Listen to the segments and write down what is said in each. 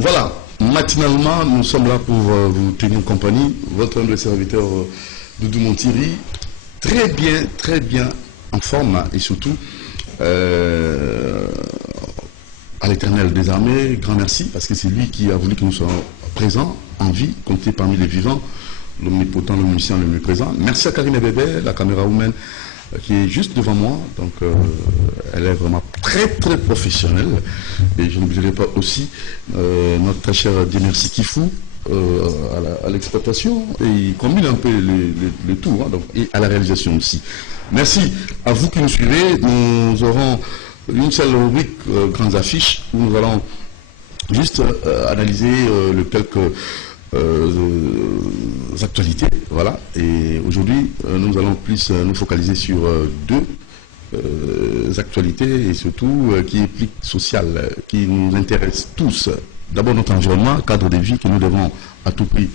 Voilà, matinalement, nous sommes là pour vous tenir compagnie. Votre humble serviteur Doudou Montiri, très bien en forme et surtout à l'Éternel des armées, grand merci parce que c'est lui qui a voulu que nous soyons présents, en vie, comptés parmi les vivants, l'omnipotent, l'omniscient, le mieux présent. Merci à Karine Bébé, la caméra woman qui est juste devant moi, donc elle est vraiment très professionnelle et je n'oublierai pas aussi notre très cher Dieu-Merci Kifou à l'exploitation et il combine un peu le tout hein, donc, et à la réalisation aussi. Merci à vous qui nous suivez. Nous aurons une seule rubrique grandes affiches où nous allons juste analyser le quelques actualités, voilà. Et aujourd'hui, nous allons plus nous focaliser sur deux actualités et surtout qui impliquent sociales, qui nous intéressent tous. D'abord notre environnement, cadre de vie que nous devons à tout prix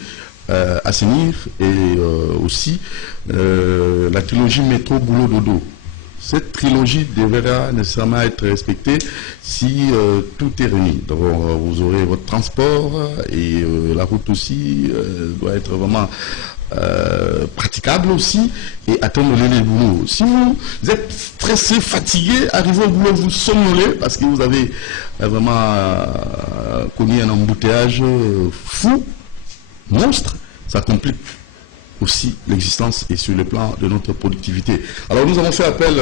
assainir et aussi la trilogie métro boulot dodo. Cette trilogie devra nécessairement être respectée si tout est réuni. D'abord, vous aurez votre transport et la route aussi doit être vraiment praticable aussi et atteindre les boulots. Si vous êtes stressé, fatigué, arrivez au boulot, vous somnolez parce que vous avez vraiment connu un embouteillage fou, monstre, ça complique aussi l'existence et sur le plan de notre productivité. Alors nous avons fait appel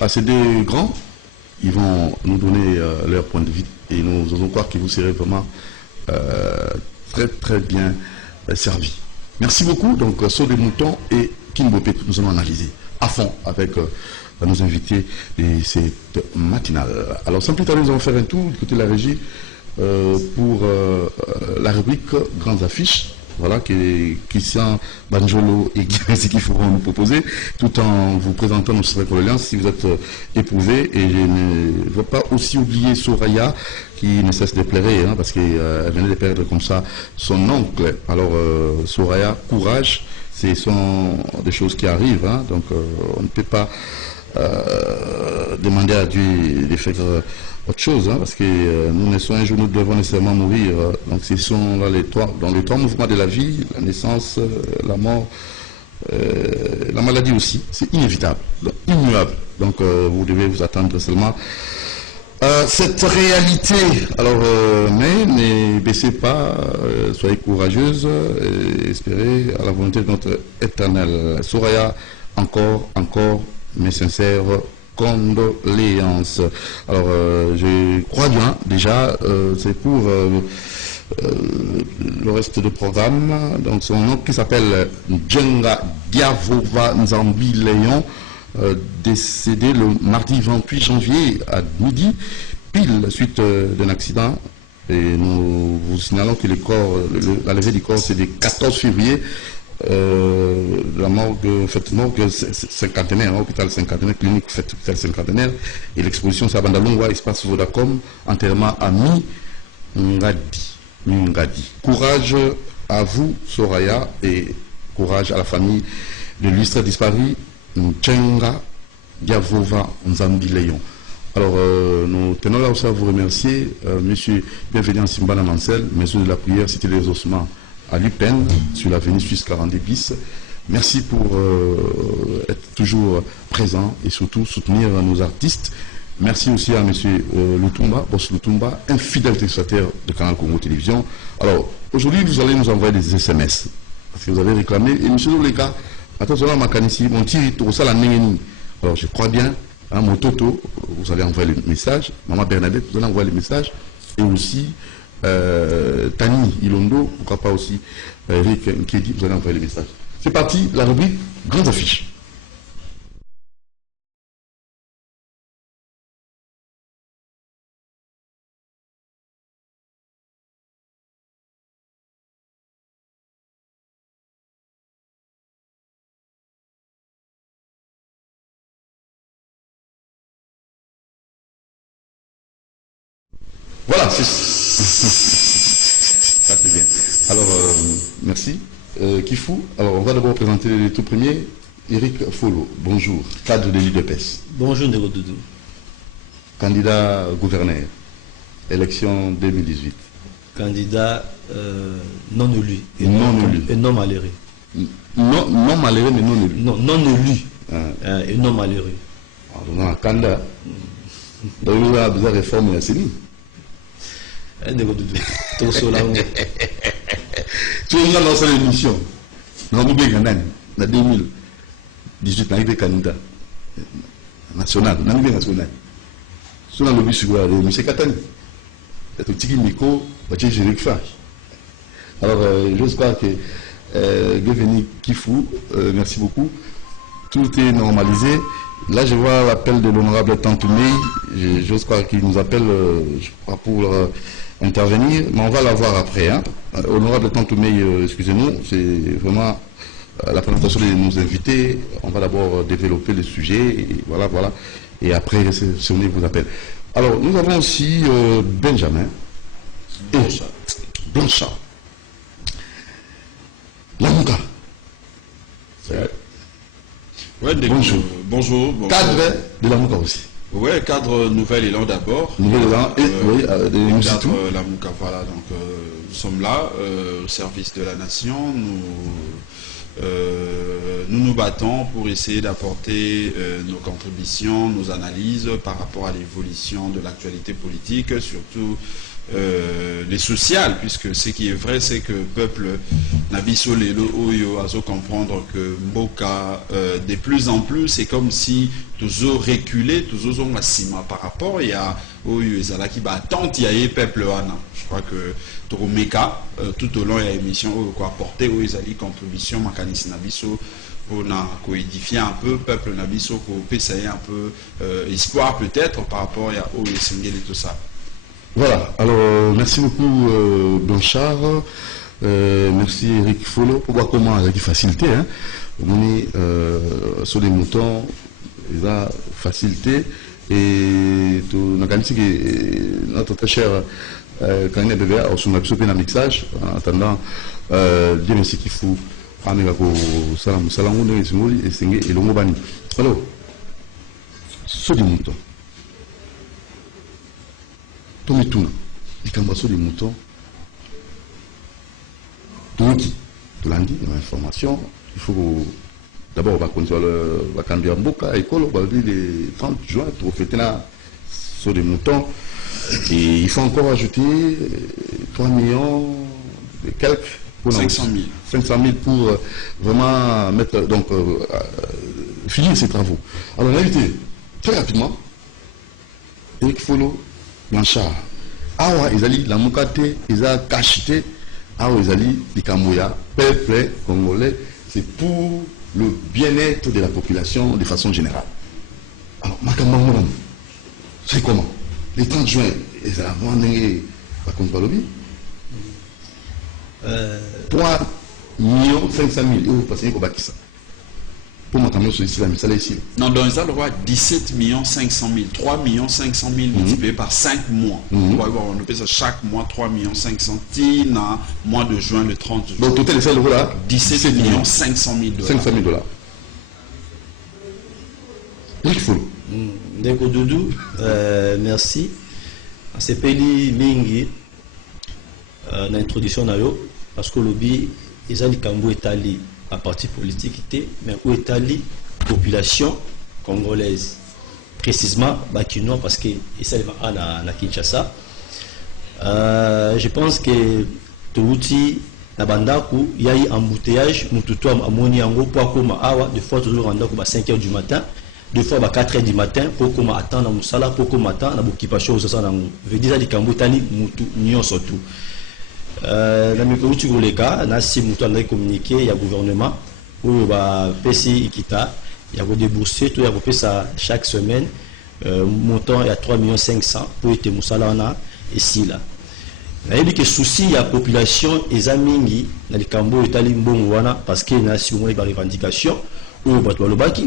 à ces deux grands, ils vont nous donner leur point de vue et nous osons croire que vous serez vraiment très bien servis. Merci beaucoup, donc Saut des Moutons et Kimbopé que nous allons analyser à fond avec nos invités de cette matinale. Alors sans plus tarder, nous allons faire un tour du côté de la régie pour la rubrique Grandes Affiches. Voilà, que Christian Banjolo et Guy qui feront nous proposer, tout en vous présentant nos condoléances si vous êtes éprouvé. Et je ne veux pas aussi oublier Soraya, qui ne cesse de pleurer, hein, parce qu'elle venait de perdre comme ça son oncle. Alors, Soraya, courage, ce sont des choses qui arrivent, hein, donc on ne peut pas demander à Dieu de faire autre chose, hein, parce que nous naissons un jour, nous devons nécessairement mourir. Donc ce sont là dans les trois mouvements de la vie, la naissance, la mort, la maladie aussi, c'est inévitable, donc, immuable. Donc vous devez vous attendre seulement à cette réalité. Alors, mais ne baissez pas, soyez courageuse et espérez à la volonté de notre éternel. Soraya, encore mes sincères condoléances. Alors, je crois bien, déjà, c'est pour le reste du programme. Donc, son nom qui s'appelle Djenga Diavova Nzambi Léon, décédé le mardi 28 janvier à midi, pile suite d'un accident. Et nous vous signalons que la levée du corps, c'est le 14 février. La morgue, morgue cinquantenaire, hôpital cinquantenaire, clinique hôpital cinquantenaire, et l'exposition c'est à Bandalungwa, espace Vodacom, enterrement à Ngadi. Courage à vous, Soraya, et courage à la famille de l'illustre disparu, Nchenga Diavova Nzambi Léon. Alors, nous tenons là aussi à vous remercier, monsieur bienvenu en Simbana Mansel, maison de la prière, cité les ossements à l'UPEN, sur l'avenue Suisse 42 bis. Merci pour être toujours présent et surtout soutenir nos artistes. Merci aussi à M. Lutumba, Boss Lutumba, un fidèle téléspectateur de Canal Congo Télévision. Alors, aujourd'hui, vous allez nous envoyer des SMS, parce que vous avez réclamé. Et M. Zoleka, attention à Makanisi, mon tir, tout ça, la Nengeni. Alors, je crois bien, hein, mon Toto, vous allez envoyer le message. Maman Bernadette, vous allez envoyer le message. Et aussi, Tani Ilondo, pourquoi pas aussi Eric Nkedi, vous allez envoyer les messages. C'est parti, la rubrique Grandes Affiches. Voilà, c'est ça, c'est bien. Alors, merci. Kifou, alors on va d'abord présenter les tout premiers. Eric Folo, bonjour, cadre de l'UDPS. Bonjour, Ndego Doudou. Candidat gouverneur, élection 2018. candidat non élu. Et non élu. Et non malheureux. Non malheureux, mais non élu. Non élu. Et non malheureux. Alors, on a un candidat. Donc, on a besoin de réformer la CENI. Tu es dans l'émission. Nous avons bien gagné. En 2018, nous avons été candidat national. Nous avons été national. Sur le lobby sur M. Katani. C'est un petit micro, c'est Jérick Fage. Alors, j'ose croire que Gueveni Kifou, merci beaucoup. Tout est normalisé. Là, je vois l'appel de l'honorable Tantoumé. J'ose croire qu'il nous appelle, je crois, pour intervenir. Mais on va la voir après. Hein. Honorable Tantoumé, excusez-nous, c'est vraiment la présentation de nos invités. On va d'abord développer le sujet. Et voilà. Et après, si on vous appelle. Alors, nous avons aussi Benjamin et Blanchard. Lamouka. Ouais, bonjour. Cadre de Lamouka aussi. Oui, cadre Nouvel Élan d'abord. Nouvel Élan et oui, cadre Lamouka, voilà. Donc, nous sommes là, au service de la nation. Nous battons pour essayer d'apporter nos contributions, nos analyses par rapport à l'évolution de l'actualité politique, surtout les sociales, puisque ce qui est vrai, c'est que le peuple Nabiso Lelo Oyo a comprendre que Mboka, de plus en plus, c'est comme si toujours reculé, toujours on a par rapport il y a Oyo Ezala qui va attendre, il y a peuple Wana. Je crois que Toromeka, tout au long de l'émission, quoi apporter Oyo Ezali contribution, mécanisme Nabiso pour coédifier un peu peuple Nabiso, pour essayer un peu espoir peut-être par rapport à Oyo Sengel et tout ça. Voilà, alors merci beaucoup Blanchard, merci Eric Folo, pour voir comment avec facilité, hein, on est sur les moutons, il a facilité, et notre très cher Karine Bébé a son un mixage, en attendant, Dieu merci qu'il faut amener salam et le mot bani. Alors, sur les moutons. Tomituna, les cambasso des moutons. Toki, tout lundi, dans l'information, il faut d'abord on va conduire le candidat Mboka, école, on va dire les 30 juin, pour fêter là sur des moutons. Et il faut encore ajouter 3 millions et quelques pour 500 000. 500 000 pour vraiment mettre, donc, finir ces travaux. Alors, on a invité très rapidement Eric Folo. Blanchard, awa ezali la mukate, eza kachite, awa ezali likamoya, peuple congolais, c'est pour le bien-être de la population de façon générale. Alors, Makamamouram, c'est comment? Les 30 juin, ezala vandenge, par contre, Balobi 3 500 000 euros, parce qu'il y a Bakissa. Pour m'entendre sur ici, la ici. Non, dans les endroits, 17 500 000, 3 500 000 multipliés par 5 mois. On appelle ça chaque mois 3 500 000, mois de juin, le 30 juin. Donc, total, c'est là 17 500 000 $. 500 000 $. Il faut. Ndeko Doudou, merci. C'est Peli Mingi, l'introduction nayo, parce que lobby, ils ont dit Kambo Etali. À parti politique, mais où est la population congolaise, précisément Bakinois, parce que ça va à Kinshasa. Je pense que Touti, la Bandaku, il y a eu un embouteillage, nous tout à Moni Ango, pour comme Awa, des fois toujours en 5 h du matin, des fois à 4 h du matin, pour comme attendre dans Moussala, pour comme attendre dans Bukipasho, ça dans veut dire que Kambo Tali, Moutou, Nyon surtout. Dans le cas où les gars, si nous avons communiqué, il y a gouvernement où va PC Ikita, il y a des boursiers, tout il y a fait ça chaque semaine, montant il y a 3 500 000 pour être Moussalana ici là. Il y a des soucis, il y a population, les amis, dans les Cambo, Italie, Mbongwana, parce qu'il y a des revendications, ou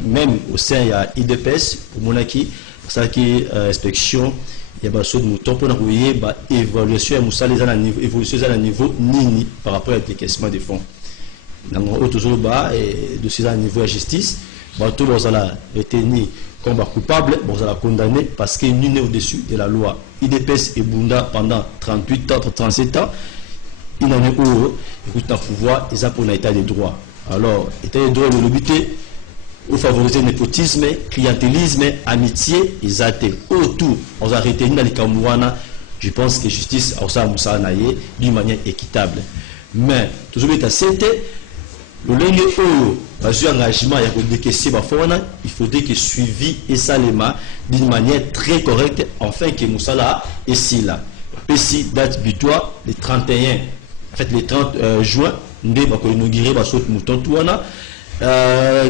même au sein il y a IDPS, pour Monaki, ça qui est inspection. Il y a des moutons pour envoyer l'évaluation à niveau nini par rapport à l'application des fonds. Donc, toujours bas et de ces niveau de justice, tout le monde a été comme coupable, on a condamné parce qu'il n'est au-dessus de la loi. IDPS et Bunda pendant 38 ans, 37 ans, il en est où, écoute, dans pouvoir, ils ont pour l'état des droits. Alors, l'état des droits, le lobité, au favoriser le népotisme, clientélisme, amitié, ils ont été autour, on a retenu dans les Kamouana, je pense que justice, d'une manière équitable. Mais, toujours est à c'était, le lingue où, engagement, il faudrait que suivi et salema d'une manière très correcte, enfin que Moussala est si là. Ici, date butoir, le 31, en fait, le 30 juin, nous avons inauguré la saute mouton touana. C'est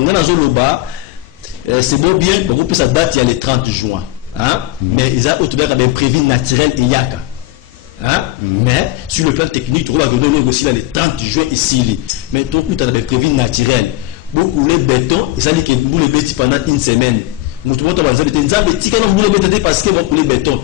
beau bien, on sa date, il y a le 30 juin. Hein? Mais ils ont autour d'un prévu naturel et yaka. Hein? Mais sur le plan technique, tu vois aussi là, le 30 juin ici. Mais tout le temps, tu as prévu naturel. Beaucoup les béton, et ça dit que vous les bétez pendant une semaine. Nous trouvons que vous les bétez parce que vous les béton.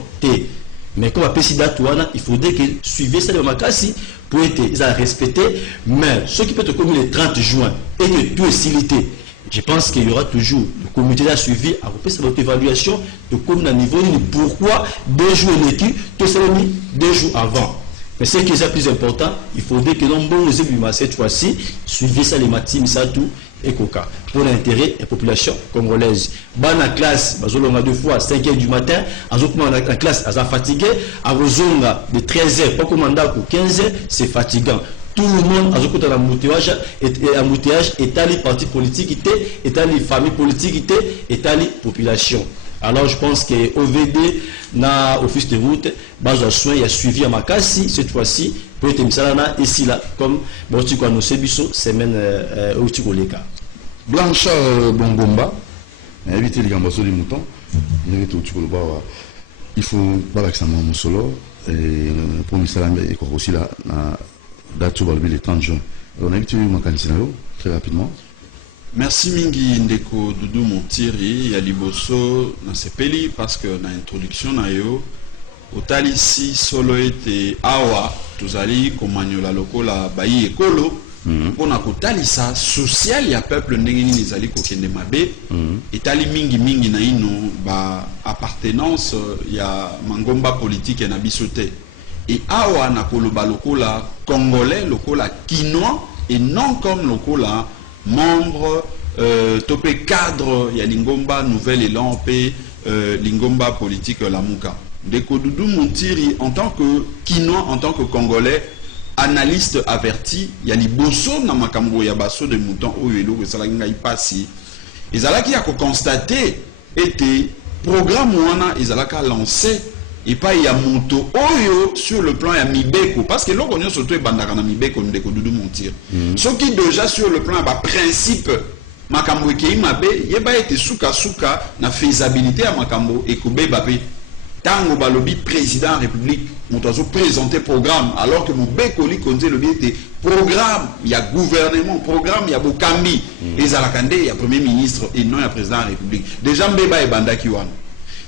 Mais comme appelle si date, il faudrait que suivez ça de ma casse pour être respecté. Mais ce qui peut être commis le 30 juin et que tout est silité. Je pense qu'il y aura toujours le comité de suivi à repérer votre évaluation de comme à niveau pourquoi 2 jours l'équipe, tout ça mis 2 jours avant. Mais ce qui est le plus important, il faudrait que l'on bon cette fois-ci, suivez ça les matins, ça tout et coca pour l'intérêt de la population congolaise. Dans la classe, on a 2 fois 5h du matin, en la classe, on a fatigué, à vos de 13h, pas comme 15h, c'est fatigant. Tout le monde a un embouteillage, est à les partis politiques, est à les familles politiques, est à les populations. Alors je pense que OVD, na office de route, base de soins, il a suivi à Makassi cette fois-ci, pour être misalana ici là, comme tu connais nos semaine au Tikoleka. Blanchard Bongomba, éviter les gambassos du mouton, il faut pas l'accent mon solo, et pour misalana et aussi là, date le 30 juin. On a évité mon candidat très rapidement. Merci mingi ndeko Doudou Montiri ya liboso na sepeli parce que na introduction na yo otalisi solo ete awa tozali komanyola lokola bayi ekolo pona kotalisa social ya peuple ndenge nini ezali kokende mabe etali mingi na ino ba appartenance ya mangomba politique na biso te et awa na koloba lokola congolais lokola quinois et non comme lokola membre topé cadre ya lingomba nouvel élan pe lingomba politique Lamuka. Ndeko Doudou Montiri en tant que quinois, en tant que congolais, analyste averti, ya liboso na makambo ya baso de mouton oyo eloko esala ngai pasi. Ezalaki ya ko constater était programme wana ezalaka lancé et pas ya moto oyo sur le plan ya mibeko parce que l'on connaît surtout bandaka na mibeko ndeko Doudou Montiri. Ce qui déjà sur le plan ba principe makambo ekei mabe yeba ete suka na faisabilité ya makambo ekobe babe tango balobi président république moto azo présenter programme alors que mon bekoli konze lobi ete programme ya gouvernement programme ya bokambi ezalaka nde ya premier ministre et non ya président de la république déjà mbeba ebandaki wana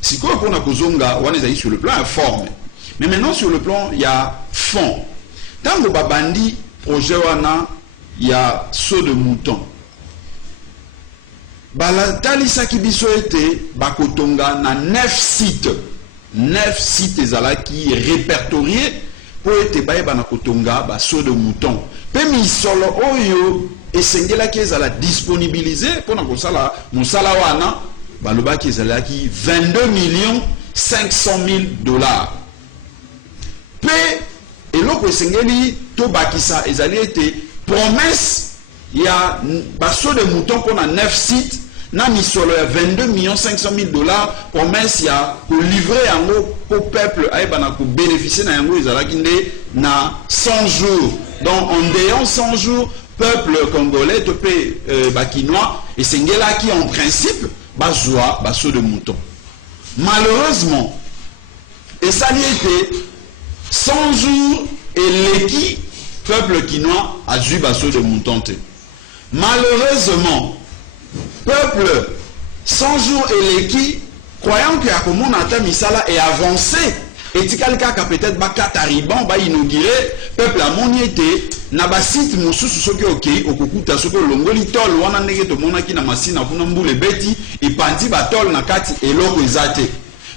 sikoyo mpona kozonga wana ezali sur le plan ya forme mais maintenant sur le plan ya fond tango babandi projet wana ya saut de mouton balatalisaki biso ete bakotonga na 9 sites ezalaki répertoriés pour ete bayeba na kotonga saut de mouton pe misolo oyo esengelaki ezala disponibiliser mpona kosala mosala wana balobaki ezalaki 22 500 000 $. Pe eloko esengeli tobakisa ezali ete promesse ya basaut de mouton mpona 9 sites na misolo ya 22 500 000 $, promesse ya ko livrer yango au peuple ayeba na ko bénéficier na yango ezalaki nde na 100 jours. Donc en déant 100 jours peuple congolais topé bakinois esengelaki en principe bazwa basaut de mouton. Malheureusement et ça y était 100 jours et l'équipe peuple quinois a eu basaut de mouton. Malheureusement peuple 100 jours et l'équipe croyant que Akomon Ata Misala est avancé et tikalika peut-être ba tariban ba inaugurer peuple a moniété na ba site mosusu soki okei okokuta soki longoli tol wana ndenge to monaki na masina kuna mbule beti et pandi ba tol na kati eloko ezate.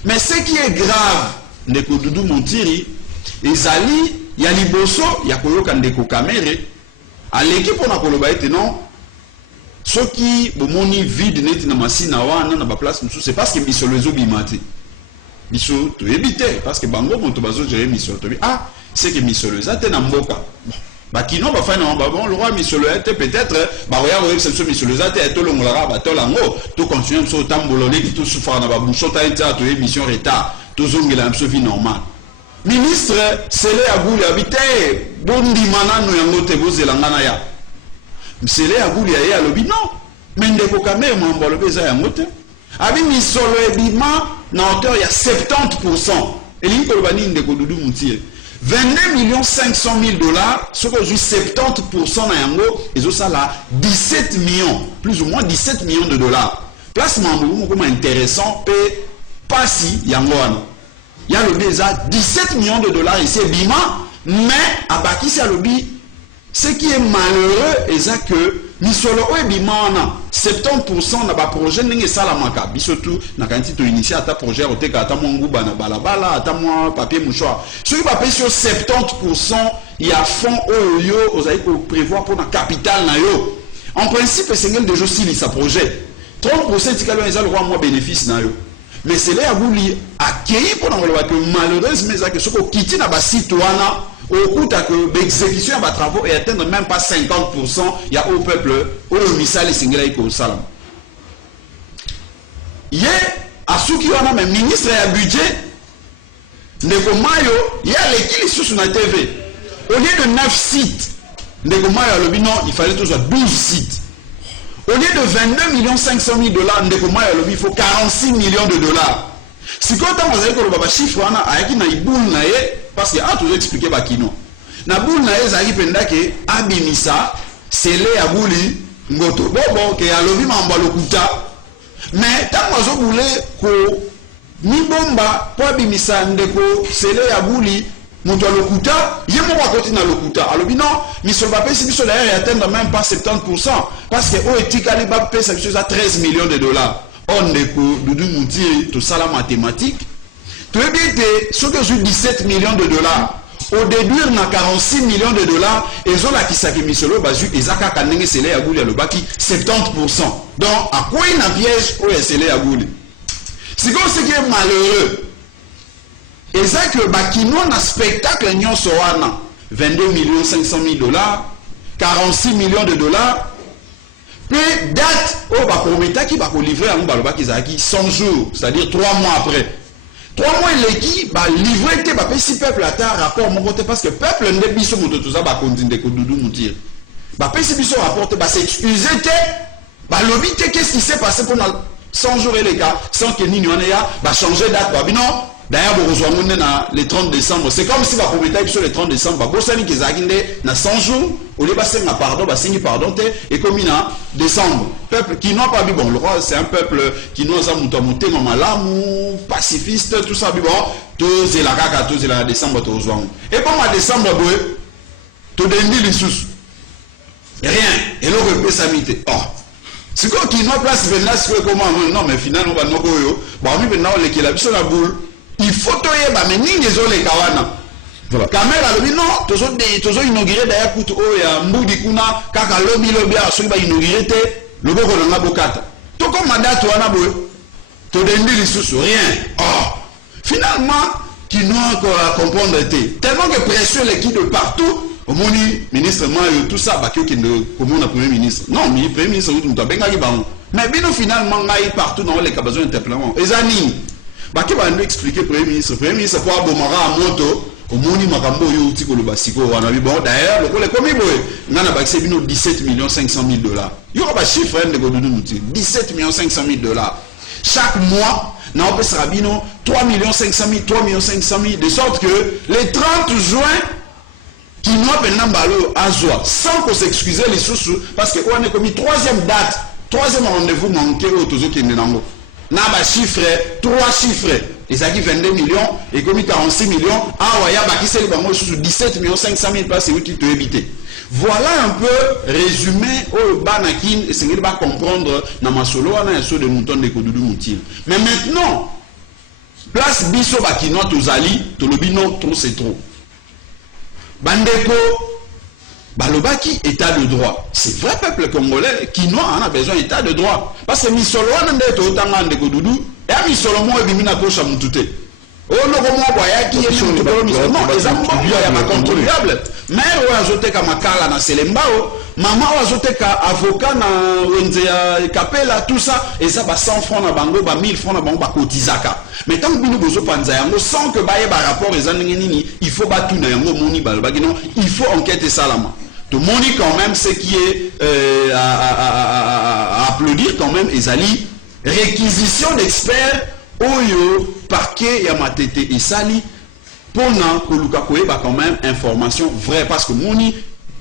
Mais ce qui est grave ndeko Doudou Montiri ezali ya liboso ya koyoka ndeko Kamere aleki pona koloba ete non soki bomoni vide neti na masina wana na ba place musu c'est parce que misolo ezobima te biso toyebi te parce que bango moto bazogere misolo tobi ah c'est que misolo eza te na mboka bakino bafani na bon le roi misolo ete peut-être baroya roye biso misolo eza te etolongolaka batolango to continuer biso tambola leki to souffrir na ba bouchon ta ete to émission retard to zongela biso vie normale ministre Sele Agouli habite bondi manano yango te bozelanga na ya Sele Agouli ya alobi non mais ndeko Kamere mambo alobi eza yango te abi misolo ebima na hauteur ya 70%. Elingi koloba nini ndeko Doudou Montiri 22,500,000 $, ce que j'ai 70% na yango ezosala 17 millions, plus ou moins 17 millions de dollars. Placement beaucoup intéressant pe pasi yango wana. Ya lobi eza 17 millions de dollars ici bima, mais abakisi alobi ce qui est malheureux eza que misolo o bima wana 70% na ba projet ndenge salamaka bisotu na kanti to initier ata projet oteka ata monguba na balabala ata mo papier mouchoir soki ba pesi 70% ya fond oyo ozali ko prévoir pour na capital na yo en principe c'est déjà si sa projet 30% tikalo eza le roi moi bénéfice na yo mais c'est là Agouli accueilli pour na que malheureusement ça que soko kiti na ba site wana au coup que l'exécution de travaux et atteindre même pas 50%, il y a au peuple, au misal et singela au salam. Hier, à ceux qui ont même ministre et à budget, Ndeko Mayo, il y a l'équipe sur la TV. Au lieu de 9 sites, Ndeko Mayo, il fallait toujours 12 sites. Au lieu de 22,500,000 $, Ndeko Mayo, il faut 46 millions de dollars. Si quand on a dit que chiffre, on a dit parce que tout expliqué bakino na boule na ezali penda ke abimisa Sele Agouli ngoto bobo ke alobi mamba lokuta mais tango zo boule ko ni bomba po abimisa ndeko Sele Agouli moto lokuta yemo ba koti na lokuta alobi non miso ba pesi biso d'ailleurs atteindre même pas 70% parce que o etikali ba pesa biso à 13 millions de dollars on ndeko Doudou Montiri to sala mathématique. Tu veux dire que ce que j'ai 17 millions de dollars, au déduire na 46 millions de dollars, et ont la qui s'est mis sur le basu, et Zaka Kanenge Sele Agouli à le baki 70%. Donc, à quoi il y a un piège où est Sele Agouli? C'est comme ce qui est malheureux. Et ça que Bakino na spectacle nyon soana 22,500,000 $, 46 millions de dollars, puis date au Bakometa qui va livrer à Mbalobaki Zaki 100 jours, c'est-à-dire 3 mois après. 3 mois l'équipe va livrer te ba si peuple à ta rapport mon côté parce que peuple ne biso moto tout ça ba continue de Doudou Montiri ba pesi biso rapport ba s'excuser te ba lobby te qu'est-ce qui s'est passé pendant 100 jours et les gars sans que ni on ya ba changer date ba non d'ailleurs vous rejoindre na le 30 décembre c'est comme si ba promettait sur le 30 décembre ba bosani ki zakinde na 100 jours au lieu ba senga pardon ba singi pardon te et comme na décembre peuple qui n'a pas vu bon le roi c'est un peuple qui nous a monté malamu pacifiste tout ça bon tous et la kaka tous et la décembre tous jouant et bon à décembre boy to dendi les sous rien et l'autre peut s'amiter oh c'est quoi qui n'a place venir c'est comment non mais finalement on va no yo bon mi maintenant les qui la biso la boule il faut toyer ba mais ni les les kawana voilà caméra le non toujours inauguré d'ailleurs coûte oh ya mbudi kuna kaka lobi a celui ba inauguré te le boko na bokata to comme mandat wana boy to dendi les sous rien oh finalement qui nous encore à comprendre tellement que pression l'équipe de partout au moni ministre Mayo tout ça ba qui ne comme on a premier ministre non mais premier ministre tout ta benga ki ba mais bino finalement ngai partout dans les besoin d'interpellation ezani ba ki ba nous expliquer premier ministre pour abomara à moto au moni makambo yo uti ko lo basiko wana bi bon d'ailleurs le komi boy ngana ba c'est bino 17,500,000 $. Yo ba chiffre de Doudou Montiri 17,500,000 $. Chaque mois na on peut rabino 3,500,000 de sorte que les 30 juin qui nous appelle Nambalo Azoa sans qu'on s'excuse les sous parce que on est commis troisième rendez-vous manqué au Tozo qui est nango na ba chiffre 3 chiffres et ça qui 22 millions et commis 46 millions ah ouais ya ba qui c'est le bango sous 17,500,000 $, c'est où qui te éviter. Voilà un peu résumé au banakin et c'est qu'il va comprendre na masolo na yaso de mouton de Doudou Montiri. Mais maintenant place biso bakinois tozali tolobi non trop c'est trop bandeko balobaki état de droit. C'est vrai, peuple congolais, quinois en a besoin d'état de droit. Parce que Misolo, on a autant de Doudou, et Misolo, moi, il m'a poche à mon touté. Oh, non, moi, qui est sur le non, les amours, il y a ma contribuable. Mais, on a ajouté qu'à ma cala, na Selembao, maman, on a ajouté qu'à avocat, na Wenzea, Capella, tout ça, et ça, 100 francs na bango, 1000 francs na bango, kotizaka. Mais tant que nous besoin panza yango, sans que baye par rapport aux années, il faut battre na yango, moni, balbagino, il faut enquêter salama. Tout le monde quand même ce qui est à applaudir quand même ezali réquisition d'experts oyo parquet ya matete et sali pour na koluka koyeba quand même information vraie parce que moni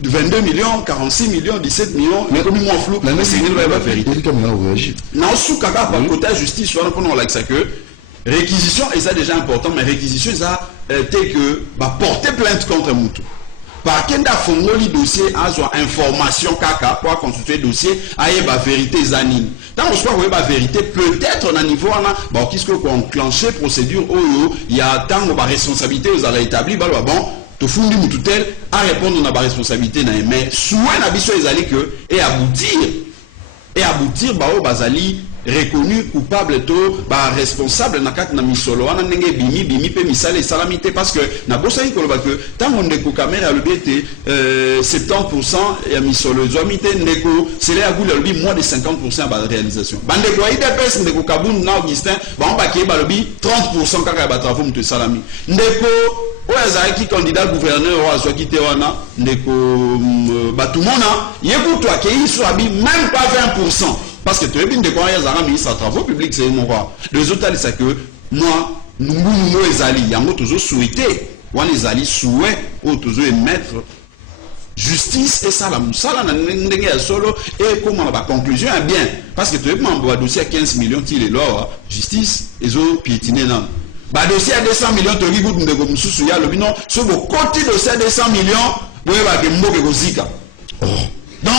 22 millions 46 millions 17 millions mais comme moi flou mais c'est une vraie vérité na suka ka par côté justice on a like ça que réquisition et ça déjà important mais réquisition ça tel que va porter plainte contre Moutou. Par kenda fongoli dossier a soit information kaka pour constituer dossier aye ba vérité zanine. Tant on soit ba vérité peut-être on a niveau on a bon qu'est-ce que qu'on enclencher procédure oyo il y a tant ba responsabilité aux allez établi bon to fundi mututel à répondre na ba responsabilité na mais souhait na biso ezali que et aboutir ba o bazali reconnu coupable to ba responsable na kat na misolo wana ndenge bimi pe misale salamité parce que na bosa yi koloba que tant on ndeko caméra le BT 70% ya misolo zomité ndeko c'est là goule le moins de 50% ba réalisation bandeko yi DPS ndeko kabun na Augustin ba on ba ki ba le 30% kaka ba travaux mute salami ndeko oya qui candidat gouverneur wa so kité wana ndeko batumona yekutwa ke yi so abi même pas 20%. Parce que tu es bien de quoi il y a un ministre des Travaux publics, c'est mon roi. Le résultat, c'est que moi, nous les alliés, il y a toujours souhaité, on les alliés souhaitent, toujours émettre justice et ça, la moussala, solo, et comment la conclusion est bien. Parce que tu es bien, un dossier à 15 millions, tu es là, justice, et zo piétiné là. Bah, dossier à 200 millions, tu rigoutes de comme sous ya, le binon, sur le côté dossier à 200 millions, vous avez un mot que vous zika. Donc,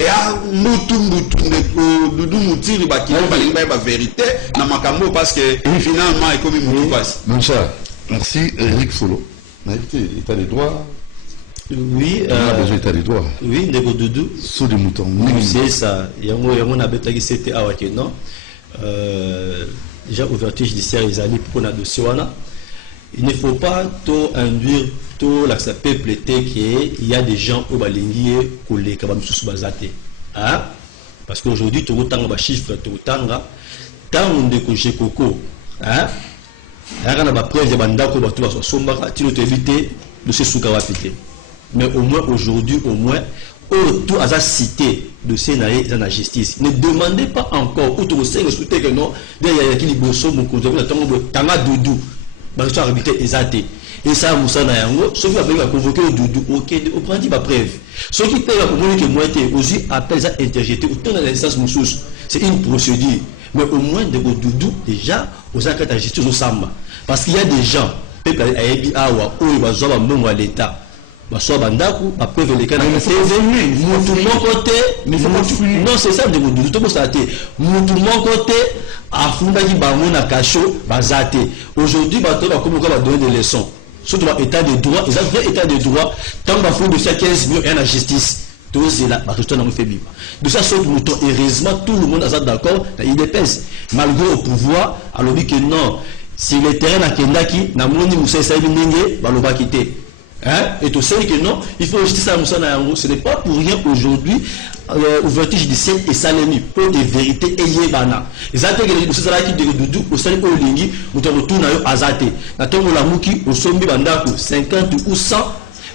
et à Moutou Doudou Moutiri Bakino Balimba la vérité na makambo parce que finalement il comme Moutou passe. Mon cher, merci Eric Solo. On a évité l'état des droits. Oui, on a besoin d'état des droits. Oui, Ndeko Doudou. Saut de mouton. C'est ça. Yango na betaki c'était à Wakeno. Déjà ouverture judiciaire les alliés pour na dossier wana. Il ne faut pas tout induire tout l'accès peuple qu'il y a des gens au balingi collés comme sous bazate. Hein? Parce qu'aujourd'hui tout autant de chiffres tout autant tant de cocher coco. Hein? Là on a preuve de bandako ba tout ba somba tu te éviter de se soukawa pété. Mais au moins aujourd'hui au moins tout a cité de scénario dans la justice. Ne demandez pas encore où tout c'est que souhaiter que non derrière qui liboso mon contrôle tanga doudou. Bah tu as habité exaté. Et ça, Moussa Nayango, ceux qui ont convoqué au Doudou, au prendre ma preuve. Ceux qui payent la communauté que moi, aussi appellent ça interjeté autant dans l'instance Moussous. C'est une procédure. Mais au moins, de Doudou, déjà, aux enquêtes à justice au Samba. Parce qu'il y a des gens, peuple à Ebi Awa, où ils vont avoir à l'État. Soit Bandaku, après les cas, c'est venu. Tout mon côté, non, c'est ça, de Doudou, tout ça a été. Mon côté, à Fundaki Bamon à Kacho, Bazate. Aujourd'hui, Bato va donner des leçons. Surtout l'état de droit, ils ont fait état de droit, tant qu'il faut de 15 millions et la justice. Tout c'est là, parce que nous fait vivre. De ça, sauf mouton, heureusement, tout le monde est d'accord, il dépèse. Malgré au pouvoir, alors dit que non, si le terrain à Kendaki, n'a pas Moussa Saïd Ningue, va le quitter. Hein? Et tu sais que non, il faut justice à Moussa Nayango. Ce n'est pas pour rien aujourd'hui, ouverture judiciaire et salami, pour des vérités et yébana. Les attaques de Moussa Saïd de Doudou, au salut au Lingi, nous te retournons à Azate. Nous la mouki, au sombi bandako, 50 ou 100,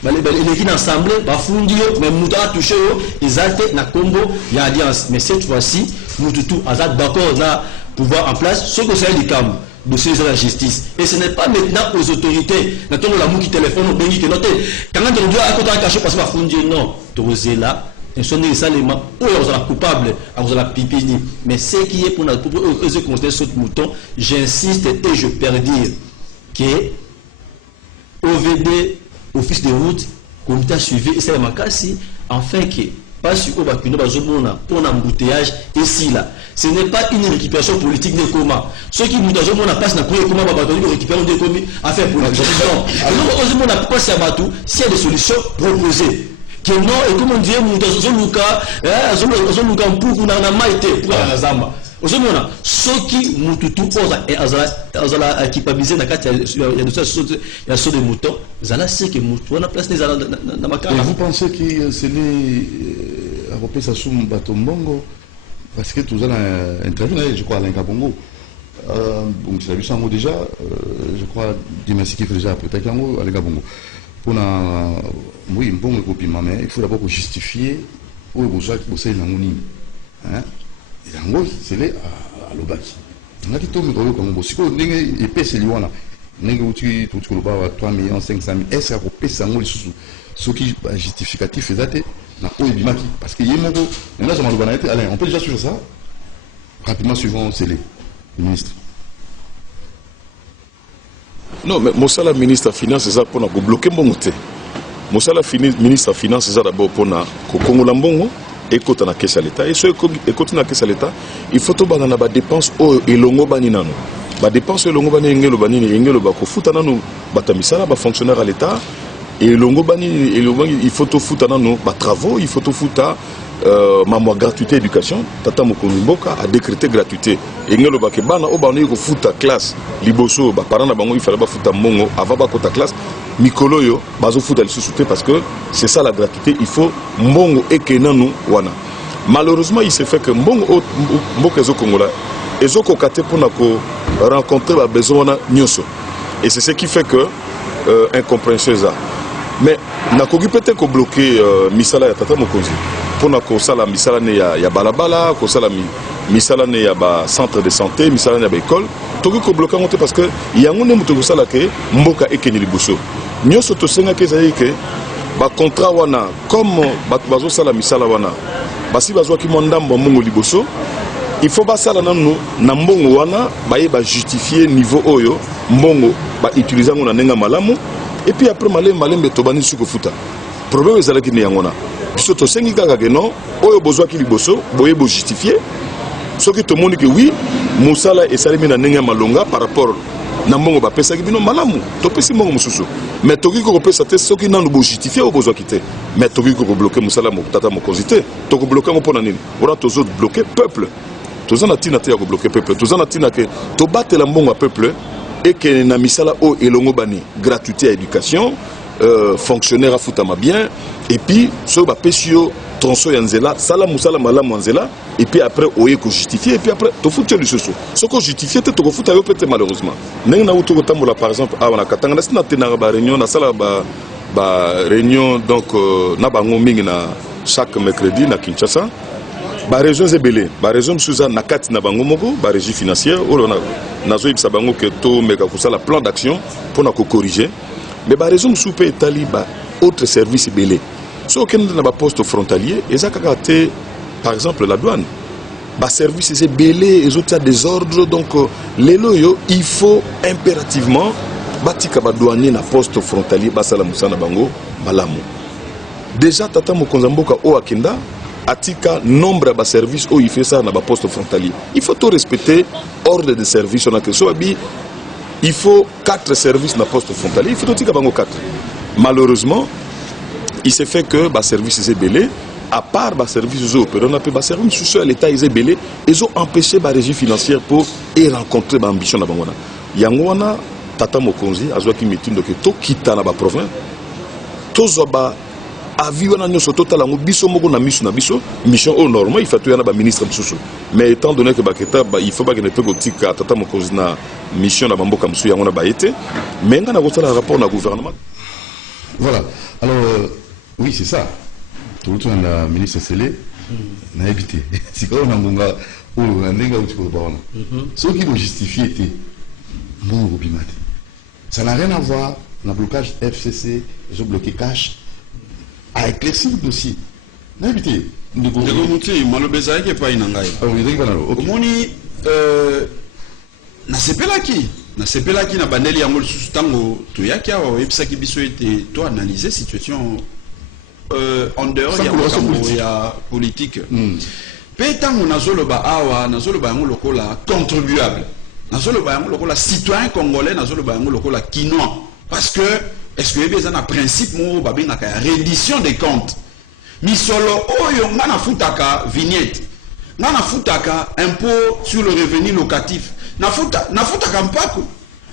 les ensemble, bafundio, même nous avons touché, ils attaquent na combo, il y a alliance. Mais cette fois-ci, nous tout Azate d'accord, na pouvoir en place, ce que c'est du camp. Dossier de la justice. Et ce n'est pas maintenant aux autorités. Maintenant, la mou qui téléphone au pays qui note. Quand on doit à côté cacher parce qu'on va fonder, non. Tosé là, et son élément, où on est coupable, on est pipini. Mais ce qui est pour notre considérer ce mouton, j'insiste et je perds dire que OVD, Office de route, comité suivi, et c'est ma casse, enfin que pas sur Obakino Bazomona pour un embouteillage ici là. Ce n'est pas une récupération politique de comment. Ceux qui nous ont passe dans le comment Babatoni récupérer des commis affaires politiques. Non, on n'a pas ça batou s'il y a des solutions proposées. Que non, et comme on dit, nous avons Luka pour na maïté pour la zamba. Ozomona soki mututu poza et azala équipabilisé na kati ya saut de mouton zala c'est que mouton na place na makala. Et vous pensez que c'est les repérer ça sous Batombongo parce que tout ça interview je crois Alain Kabongo donc c'est vu ça déjà je crois Dimanche qui fait déjà peut-être Alain Kabongo pour na oui bon copie mais il faut d'abord justifier où vous avez na ngoni hein. C'est là à l'Obaki. On a dit tout le monde comme si on est payé lui on a négocié tout le bas 3 500 000 est-ce qu'on paye ça ce qui est justificatif c'est ça na quoi il bimaki parce que yémo on a jamais le Alain on peut déjà suivre ça rapidement suivant c'est le ministre. Non mais mon salaire ministre de finance c'est ça pour bloquer mon côté. Mon salaire ministre de finance c'est ça d'abord pour na Congo lambongo écoute na caisse à l'état et ce écoute na caisse à l'état il faut to bana ba dépenses au elongo bani nano ba dépenses elongo bani ngelo bani ngelo ba ko futa nano batamisala ba fonctionnaire à l'état et elongo bani il faut to futa nano ba travaux il faut to futa maman gratuité éducation tata mokonzi mboka a décrété gratuité et ngelo ba ke bana o bana ko futa classe liboso ba parents na bango il fallait ba futa mongo avant ba kota classe Mikolo yo bazo futa le sous-souté parce que c'est ça la gratuité il faut mbongo ekenanu wana malheureusement il s'est fait que mbongo ezo kongola ezo kokate pour nako rencontrer ba besoin wana nyoso et c'est ce qui fait que incompréhension ça mais nakoki peut-être ko bloquer misala ya tata mokonzi pour nako sala misala ne ya balabala ko sala misala ne ya ba centre de santé misala ne ya ba école toki ko bloquer monter parce que yango ne muto sala ke mboka ekeni liboso nyoso to senga ke zayi ke ba contrat wana comme bazo sala misala wana basi bazo ki mondambo mongo liboso il faut ba sala nanu na mbongo wana ba ye ba justifier niveau oyo mbongo ba utiliser ngona nenga malamu et puis après malembe to bani suko futa problème ezala ki ne yangona biso to sengi kaka ke non oyo bozo ki liboso boye bo justifier ce qui te montre que oui musala et salimi na nenga malonga par rapport na mbongo ba pesa ki bino malamu to pesi mbongo mususu mais toki ko pesa te ce qui nanu bo justifier o besoin quitter mais toki ko bloquer musala mo tata mo konzité to ko bloquer mo pona nini ora to zo bloquer peuple to za na tina te ko bloquer peuple to za na tina ke to battre la mbongo peuple et que na misala o elongo bani gratuité à éducation fonctionnaire à futama bien et puis so ba pesio tronçon yanzela sala musala malamu yanzela et puis après oye ko justifier et puis après to futur le soso ce ko justifier te to ko futa yo peut-être malheureusement neng na uto ko tambola par exemple a wana katanga na tena ba réunion na sala ba réunion donc na bango mingi na chaque mercredi na Kinshasa ba région zebele ba région suza na kati na bango moko ba régie financière o na zo ibsa bango que to meka ko sala plan d'action pour na ko corriger mais ba région soupe etali ba autre service belé so aucun na ba poste frontalier et ça kakaté par exemple la douane ba service c'est belé et autres des ordres donc les loyo il faut impérativement batika ba douanier na poste frontalier ba sala musana bango malamu déjà tata mokonza mboka o akenda atika nombre de services où il fait ça dans le poste frontalier. Il faut tout respecter ordre de service. On a que soit il faut 4 services dans le poste frontalier. Il faut tout dire 4. Malheureusement, il s'est fait que le service est belé. À part le service opéré, on a pu service social l'État est belé. Ils ont empêché la régie financière pour rencontrer l'ambition de Bangwana. Yangwana Tata Mokonzi a joué qui meeting donc tout quitte dans la province. Tout zoba avis wana nyoso total ngo biso moko na mission au normal il faut to yana ba ministre msusu mais étant donné que baketa il faut pas que ne peut kotika tata mokonzi na mission na bamboka msusu yango na ba été mais nga na kotala rapport na gouvernement voilà alors oui c'est ça tout le temps la ministre Sélé na habité si quand on a ngonga ou ndenga uti ko ba wana ce qui doit justifier était bon robimate ça n'a rien à voir na blocage FCC ils ont bloqué cash à éclaircir le dossier. N'habitez. Nous avons malobeza qui est pas inangai. Ah oui, d'accord. Omoni na sepelaki na bandeli yango susu tango to yaki awa websa ki biso ete to analyser situation en dehors Sans il y a coloration il y a politique. Pétant on a zoloba awa, na zoloba yango lokola contribuable. Na zoloba yango lokola citoyen congolais, na zoloba yango lokola quinois. Parce que est-ce que y a un principe mo babinga ka reddition des comptes. Misolo oyo ngana futaka vignette. Ngana futaka impôt sur le revenu locatif. Na futaka mpako.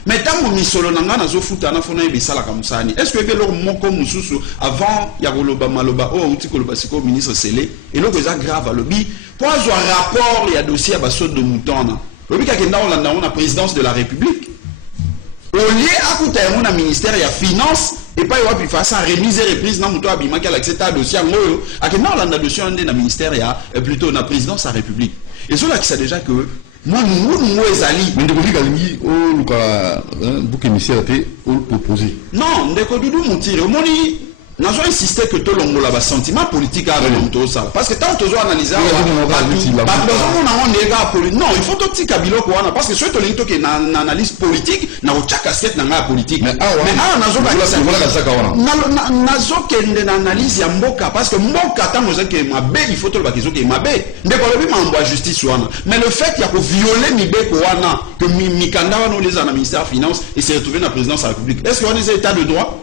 Mais tant que misolo na ngana zo futa na fona ebisala kamusani. Est-ce que belo moko mususu avant ya koloba maloba o uti koloba siko ministre Sélé et loko eza grave à lobby pour un rapport il y a dossier à basote de mouton. Lobby ka kenda on la présidence de la République. Au lieu à côté un ministère il y a finance et pas y faire ça remise et reprise na muto abima qui a accès à dossier ngoyo à kenda on a dossier on na ministère il y a plutôt na présidence de la République. Et cela qui sait déjà que moi nous ezali mais ndeko lingi o luka bouc émissaire té o proposer non ndeko dudu mutire moni nazo insister que tout longo la sentiment politique à remonter ça parce que tant que analyser non il faut tout petit kabilo ko parce que soit to lingi to que na analyse politique na o chaka set na politique mais nazo kende na analyse ya mboka parce que mboka tant que mabe il faut to ba kizo que mabe ndeko lobi mambo ya justice wana mais le fait ya ko violer mibeko wana que mikanda wana les en ministère finance et se retrouver na présidence de la République est-ce qu'on est état de droit.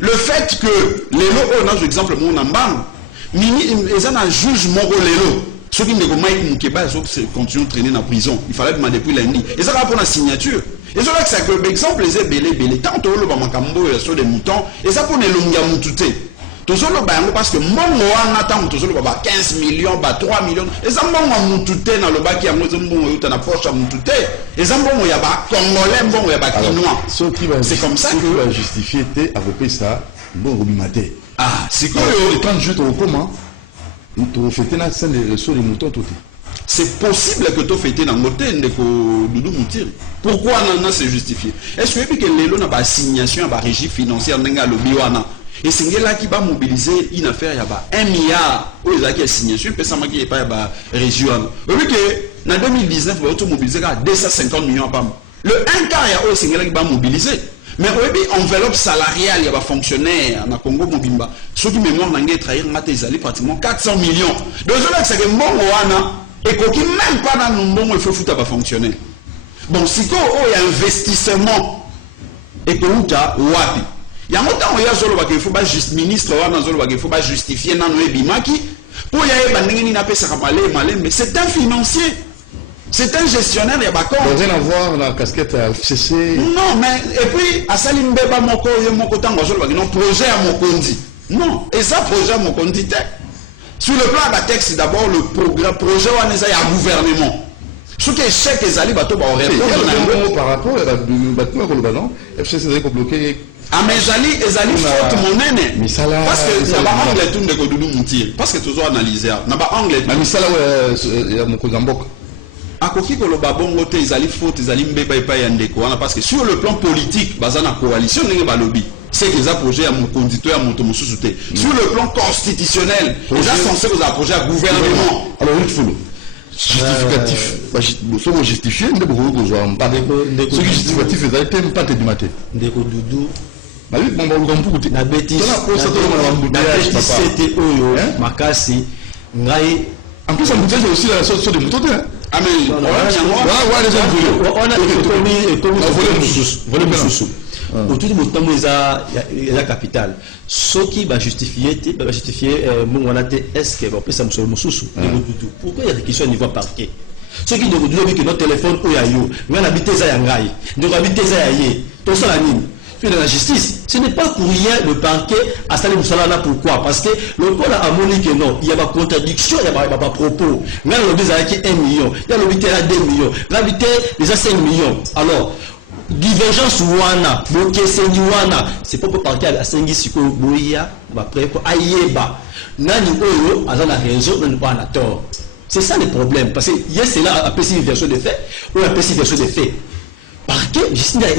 Le fait que les lots, on a un exemple, mon ambang, ils ont un juge moro les lots. Ceux qui ne connaissent pas, ils continuent de traîner dans la prison. Il fallait demander depuis lundi. Et ça va pour la signature. Et ça, c'est que l'exemple, les belé, tant que le Bamakambo sur des moutons, et ça pour les longues moutoutés. Toujours le bain parce que mon on attend toujours le 15 millions, 3 millions. Et ça mon moutouté dans le bas qui a mon na poche à moutouté. Et ça bon il y a pas congolais, bon il y a pas quinois. C'est comme ça que va justifier té avec ça bon maté. Ah, c'est quoi le 30 juillet au comment tu fêter la scène sur les moutons tout. C'est possible que tu fêtes dans le thé de Doudou Moutir. Pourquoi non c'est justifié? Est-ce que les lots n'a pas assignation à la régie financière n'enga lobby wana? Et c'est là qui va mobiliser une affaire, il y a 1 milliard où il y a une signature, puis ça m'a dit pas la région. Vu que en 2019, il va mobiliser 250 millions par mois. Le 1 quart, il y a aussi qui va mobiliser. Mais oui, enveloppe salariale, il y a des fonctionnaires dans Congo Mobimba. Ceux qui mémoire n'ont trahir, ils allaient pratiquement 400 millions. Donc là, c'est que bon, et qui même pas dans le bon, il faut foutre à fonctionnaire. Bon, si il y a investissement, et que nous avons wapi. Il y a un temps où il faut pas juste ministre, il faut pas justifier dans le bimaki. Pour y aller, mais c'est un financier. C'est un gestionnaire, il y a pas quoi. Rien à voir la casquette FCC. Non, mais et puis à Salimbe ba moko tango non projet à Mokondi. Non, et ça projet à Mokondi. Sur le plan de la texte d'abord le programme projet on est à gouvernement. Ce qui est chèque et Zali bateau ba répondre par rapport à bâtiment le ballon, FCC est bloqué. Ah mais Zali faute mon aîné. Parce que ça va anglais tout de Doudou Moutir. Parce que toujours analyser. Na ba anglais. Mais ça là il y a mon Kozambok. Akoki koloba bongo te ezali faute ezali mbeba epai ya ndeko wana parce que sur le plan politique baza na coalition ndenge balobi c'est que ça projet ya mokonzi ya moto mosusu te sur le plan constitutionnel eza censé que ça projet à gouvernement alors il faut justificatif somo justifier ndeko kozwa mpa ce qui justificatif ezali te mpa te dimate ndeko dudu ba oui bon ba mpuku te na bêtise c'était oyo makasi ngai en plus en bouteille aussi la sauce de moto te ah mais on a volé autour de motambo la capitale ce qui va justifier mon est-ce que va passer sur le mususu pourquoi il y a des questions au niveau parquet ceux qui nous disent que notre téléphone ou yayo mais on habite ça yangai donc habiter ça yaye tout ça la mine puis dans la justice, ce n'est pas pour rien le parquet à Salim Salana. Pourquoi? Parce que le pôle a montré que non, il y a pas contradiction, il y a pas propos. Mais le bés a 1 million, il y a le bité à 2 millions, l'habité déjà 5 millions. Alors, divergence ouana, wana, c'est pas pour parquet à 5 siko boya, après pour ayeba. Nani oyo, à la raison, nani pas na tort. C'est ça le problème. Parce que hier c'est là appelé une version de fait, ou appelé une version de fait. Parquet, c'est voilà.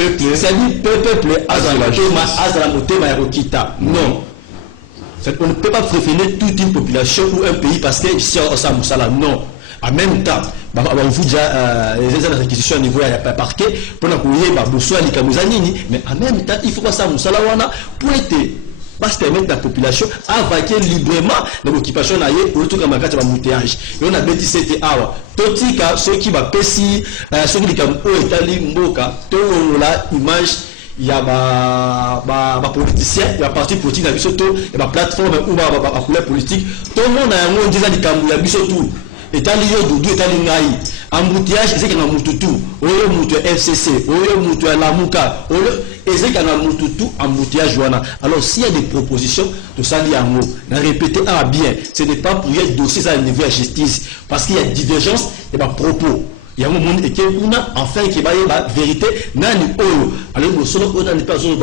C'est-à-dire peuple azala motema ya kokita. Non. On ne peut pas préférer toute une population ou un pays parce que ici on s'en musala. Non. En même temps, on vous déjà les réquisitions au niveau du parquet pour qu'on y ait besoin de mais en même temps il faut que ça musala wana pour être pas se permettre la population à vaquer librement dans l'occupation naïe pour tout comme un cas de moutéage. Et on a bêti c'était awa. Totika ceux qui va péci ceux qui comme au Italie mboka tout la image il y a ba politicien, il y a parti politique dans bisoto, il y a plateforme ou ba couleur politique. Tout le monde a un mot déjà di kambu ya bisoto. Etali yo dudu etali ngai. Embouteillage ezeki na mututu. Oyo mutu FCC, oyo mutu Lamuka, oyo ezeki na mututu embouteillage wana. Alors s'il y a des propositions de ça dit en mot, na répéter bien, ce n'est pas pour y être dossier à niveau de justice parce qu'il y a divergence et ba propos. Il y a un moment et enfin qui va y avoir vérité nani oyo alors le solo on n'est pas solo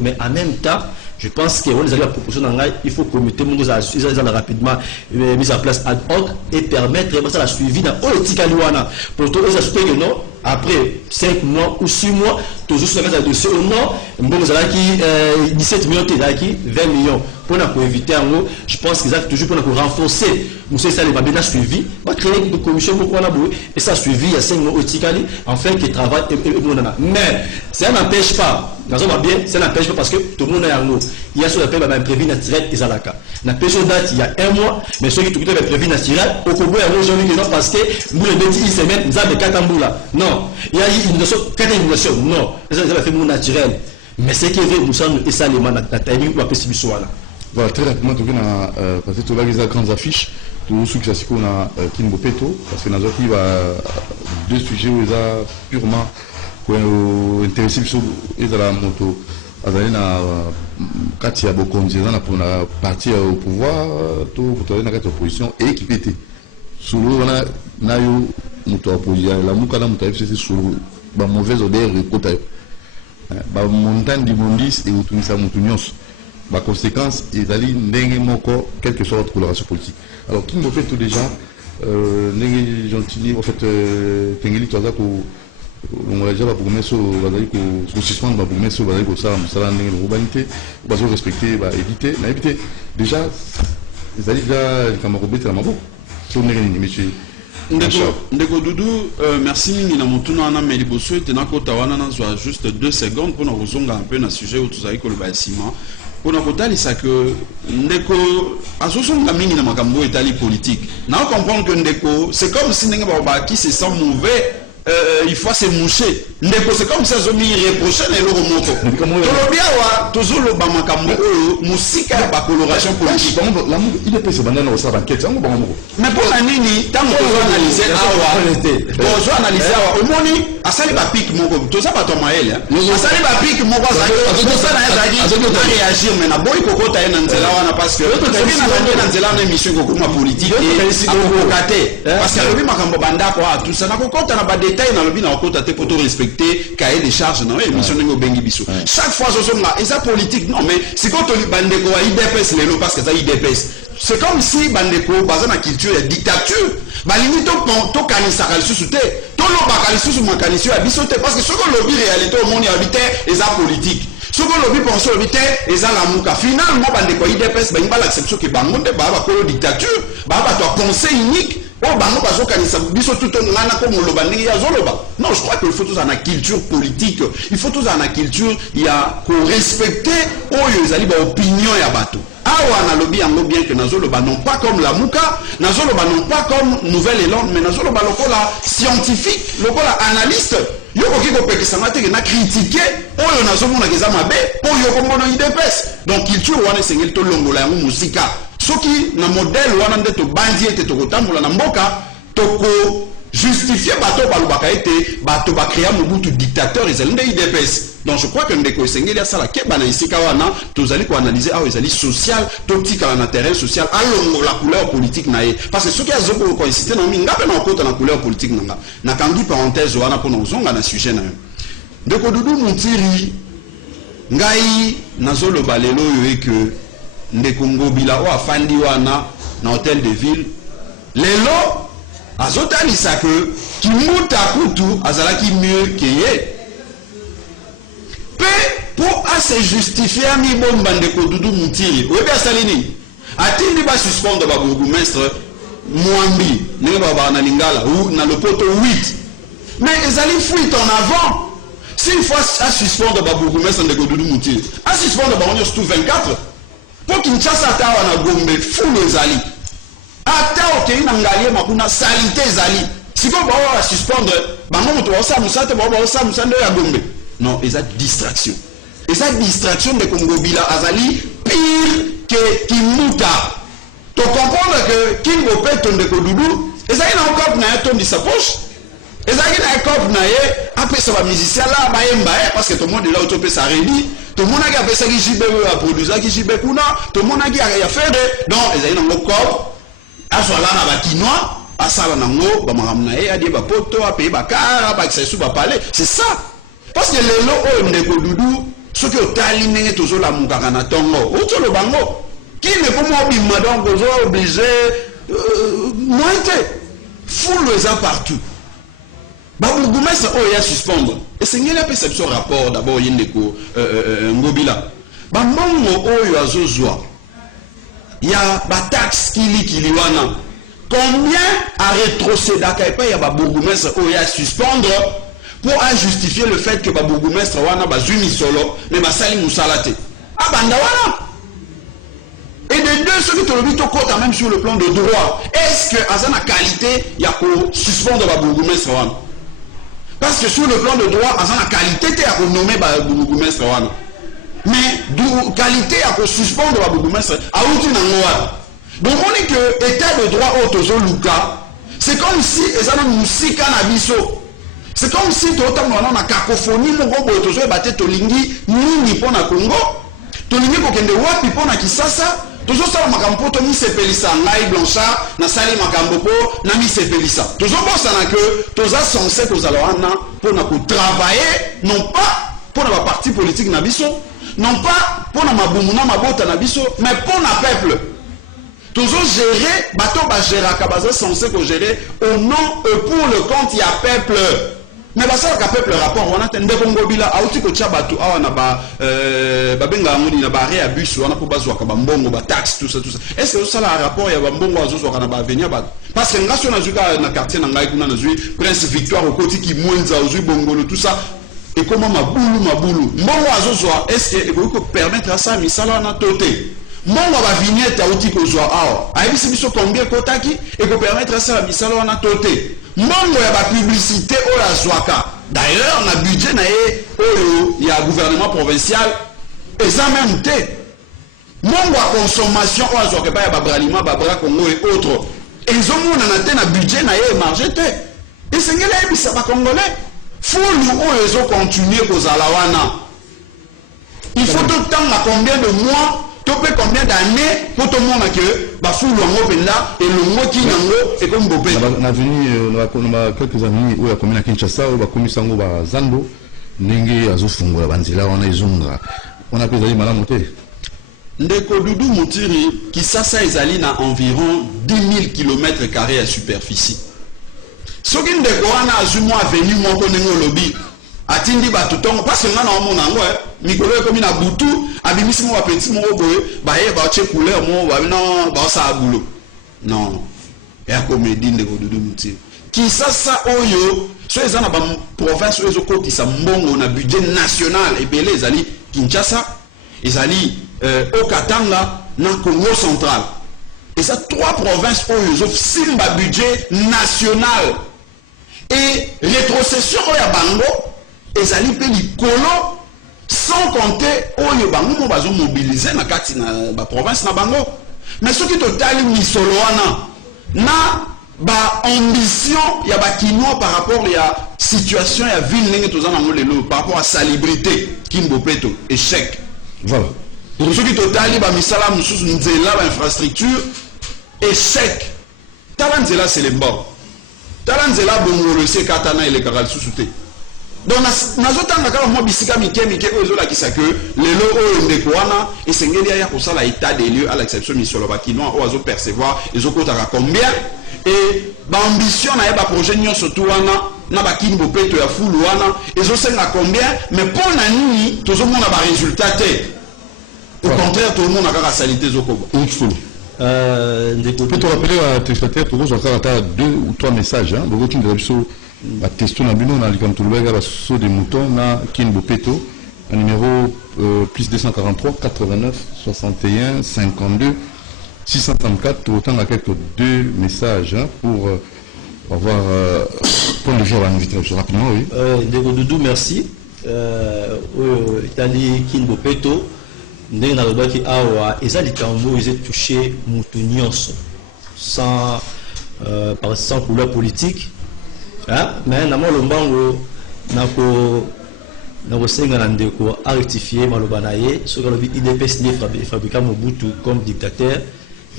mais en même temps je pense que on les a la proposition il faut commettre rapidement mise en place ad hoc et permettre la suivi dans Otikaliwana pour tout ça que non après 5 mois ou 6 mois toujours sur le dossier au non bon qui 17 millions qui 20 millions pour éviter en haut je pense qu'ils ont toujours pour renforcer nous c'est ça les va bien suivi va créer une commission pour la boue et ça suivi il y a 5 mois Otikali enfin qui travaille mais ça n'empêche pas ça n'empêche pas parce que tout le monde est en haut il y a ce qu'on appelle un prévu naturel et zalaka na période date il y a 1 mois mais ceux qui tout est prévu naturel au Congo il y a aujourd'hui que non parce que vous le dites une semaine vous avez 4 amboula non il y a une notion 4 innovations non ça fait mon naturel mais c'est qui est vrai nous sommes et ça les man la timing ou après si bisouana voilà très rapidement tu viens parce que tu vas les grandes affiches tout ce que ça qu'on a Kimbo Peto parce que nous avons deux sujets où ils a purement intéressé sur la moto azali na kati ya bokonzi na pour na partir au pouvoir tout pour na kati opposition et qui était solo wana nayo muto opposition la muka na muto FCC solo ba mauvaise odeur kota ba montagne di bondis et utumisa mutu nyonso ba conséquence ezali ndenge moko quelque soit autre coloration politique alors qui me fait tout déjà ndenge gentili en fait tengeli toza ko on a déjà pas pour mettre sur suspendre pas pour mettre sur ça ça l'urbanité on va respecter va éviter déjà les alliés déjà les camarades la mabo sur les monsieur Ndeko Doudou merci mingi na mutuna na meliboso tena ko tawana na zo juste 2 secondes pour nous rezonga un peu na sujet où tout ça ko le bâtiment pour nous kotalisa que ndeko azosonga mingi na makambo etali politique na comprendre que ndeko c'est comme si ndenge ba qui se sent mauvais il faut se moucher ndeko c'est comme ça zomi reprocher les loro moko tolobia wa tozolo ba makambo musika ba coloration politique il est pas ce banana au ça banquette ngo bango mais pour la nini tango analyser awa omoni asali ba pic moko toza ba to maele asali ba pic moko za réagir mais na boy kokota na nzela wana parce que soki na nzela na émission kokuma politique et akokate parce que lobi makambo bandako tout ça na kokota na ba détail na lobi na kokota te poto respecter cahier des charges na émission ngo bengi biso chaque fois zozonga eza politique non mais c'est quand to bandeko wa IDPS lelo parce que ça IDPS c'est comme si bandeko baza na culture de dictature balingi to kanisa kalisusu te to loba kalisusu makanisi ya biso te parce que ce que lobi réalité au monde habité eza politique ce que lobi pense habité eza la muka finalement bandeko IDPS ba l'acception que bango nde ba ko dictature ba to penser unique oh bango bazo kanisa biso tout on ngana ko moloba ndenge ya zoloba non je crois qu'il faut tous en culture politique il faut tous en culture il y a ko respecter oyo ezali ba opinion ya bato awa na lobby yango bien que nazoloba non pas comme la muka nazoloba non pas comme nouvelle élan mais nazoloba lokola scientifique lokola analyste yoko kiko pekisa mate na critiquer oyo nazomona keza mabe oyo ko mona IDPS donc culture wana sengeli to longola yango musika soki na modèle wana nde to bandi ete to kotambola na mboka toko justifier bato balobaka ete bato ba créer mobutu dictateur ezali nde IDPS donc je crois que ndeko esengeli asala keba na isika wana tozali ko analyser awo ezali social totika na terrain social alongo la couleur politique na ye parce que soki azoko ko inciter na minga pe na kota na couleur politique nanga na kangi parenthèse wana pour nous zonga na sujet na yo ndeko Doudou Muntiri ngai nazoloba lelo yo que ndeko Ngobila o afandi wana na hôtel de ville lelo azotalisa que kimuta kutu azalaki mieux que ye pour se justifier à mi bomba ndeko Doudou Muntiri oyebi asali nini atindi ba suspendre ba bourgmestre Mwambi ndenge ba na Lingala ou na Lopoto 8 mais ezali fuite en avant s'il faut suspendre le bourgmestre de Godoudou Mouti, à suspendre le surtout 24, pour Kinshasa Tawa na Gombe, fou les ali. Ata ok, na ngalie makuna salité zali. Si vous voulez suspendre, bango to osa musate ba osa musande ya Gombe. Non, et ça distraction. Et ça distraction de Congo Bila Azali pire que Kimuta. Tu comprends que Kingo Peton de Kodoudou, et ça il a encore na ton de sa poche. Et ça il a encore na après ça va musicien là ba parce que tout le monde est là autour de sa rédi. Tout le monde a fait ça qui JB a produit qui JB kuna, tout le monde a fait donc et ça il a encore à soit là na ba kinois. Asala nango ba maramna e adi ba poto a payer ba car ba accès ba parler c'est ça parce que les lots ndeko dudu ce que otali nenge tozo la mukaka na tongo oto lo bango qui ne peut pas bimma donc ozo obligé moite full les partout ba bourgmestre o ya suspendre et c'est ngela perception rapport d'abord yindeko ngobila ba mbongo oyo azozwa ya ba taxe kili wana. Combien a rétrocédé il y a un bourgmestre qui a suspendre pour justifier le fait que le bourgmestre wana bazumi solo mais basali musalate. Ah banda wana. Et de deux ceux qui te le dit au même sur le plan de droit, est-ce que à la qualité il y a suspendre le bourgmestre wana? Parce que sur le plan de droit, à la qualité il y a nommer le bourgmestre wana. Mais de qualité il y a suspendre le bourgmestre à outil nangoa. Donc on dit que l'état de droit au Tozo Luka, c'est comme si ils ont une musique à biso. C'est comme si tu as une cacophonie, mon gros Tozo et batté Tolingi, ni pour na Congo, Tolingi pour kende wapi pour na Kisasa, Tozo sala makampo to mi sepelisa, ngai Blanchard, na sali makambo na mi sepelisa. Tozo bossa na que Toza censé Toza loana pour na travailler, non pas pour la partie politique na biso, non pas pour na mabumu na mabota na biso, mais pour na peuple. Toujours gérer, bateau va gérer, Kabaza censé que gérer au nom et pour le compte, il y a peuple. Mais parce que le peuple rapport, on a un Congo Bila, a aussi que Tchabatou, on a Babenga Mouni, on a barré à bus, on a pour bazoua, Kabambongo, taxe, tout ça. Est-ce que ça a un rapport, il y a Bambongo, on a venir parce que nous avons un quartier, on a Prince Victoire, au côté qui mouinza, Bongolo, tout ça. Et comment Maboulou. Mbongo Azozoa, est-ce que vous pouvez permettre à ça, mais ça l'a toté. Mongo va vignette à outil que soit ah a ici biso combien kotaki et que permettre ça la misalo na toté mongo ya ba publicité o la zwaka d'ailleurs na budget na e oyo ya gouvernement provincial et ça même té mongo à consommation o zwaka ba ya ba bralima ba bra Congo et autres ils ont mon na na budget na e marché té et c'est ngela e bisa ba congolais faut nous ils ont continuer ko zalawana il faut tout temps à combien de mois combien d'années pour tout le monde que Bafou Luango et le mot qui est comme Bobé. On a venu quelques amis où il y a combien à Kinshasa où il y a commis Sango Zando Ningi Azofungo la Banzila on a Izunga on a pris Madame Moté. Ndeko Doudou Moutiri Kisasa ezali na environ 10 000 km² à superficie. Soki ndeko wana azumo avenue moko nengo lobby atindi batutongo parce que ngana omona ngo mikolo ekomi na butu abimisi mo petit mo boye ba ye ba che couleur mo ba non ba sa bulo non ya comédie de Doudou Moutiri Kisasa oyo so ezana ba province oyo kotisa mbongo na budget national et belé ezali Kinshasa ezali au Katanga na Congo central et ça 3 provinces oyo simba budget national et rétrocession oya bango ezali pe likolo sans compter oyo bango mo bazo mobiliser na kati na ba province na bango mais ce qui totali misolo wana na ba ambition ya ba kinois par rapport ya situation ya ville ndenge tozana ngo lelo par rapport à salubrité Kimbopeto échec voilà pour ce qui totali ba misala mususu nzela ba infrastructure échec talanzela c'est les bords talanzela bongolo se katana ile kakal susute donc nazotanga kala mo bisika mike ozo la kisaka lelo oyo ndeko wana esengeli ya kosala état des lieux à l'exception misolo bakinois o azo percevoir ezokota ka combien et ba ambition na ba projet nyonso to wana na bakimbo peto ya fulu wana ezosenga combien mais pour na nini tozomona ba résultat au contraire tout le monde a ka salité zokoba ndeko peut te rappeler à téléspectateurs tu vois encore 2 ou 3 messages hein beaucoup de la question na bino na likamtulubega baso de mouton na kin bopeto numéro plus 243 89 61 52 634 autant à quelques deux messages hein, pour avoir point de vue à l'invitation rapidement oui. Ndeko Doudou merci. Italie kin bopeto ndenge na lobaki awa eza likambo ils touché mutu nyonso sans sans couleur politique hein mais na molombango nako senga na ndeko a rectifier maloba na ye soki alobi IDPS ne fabriquer Mobutu comme dictateur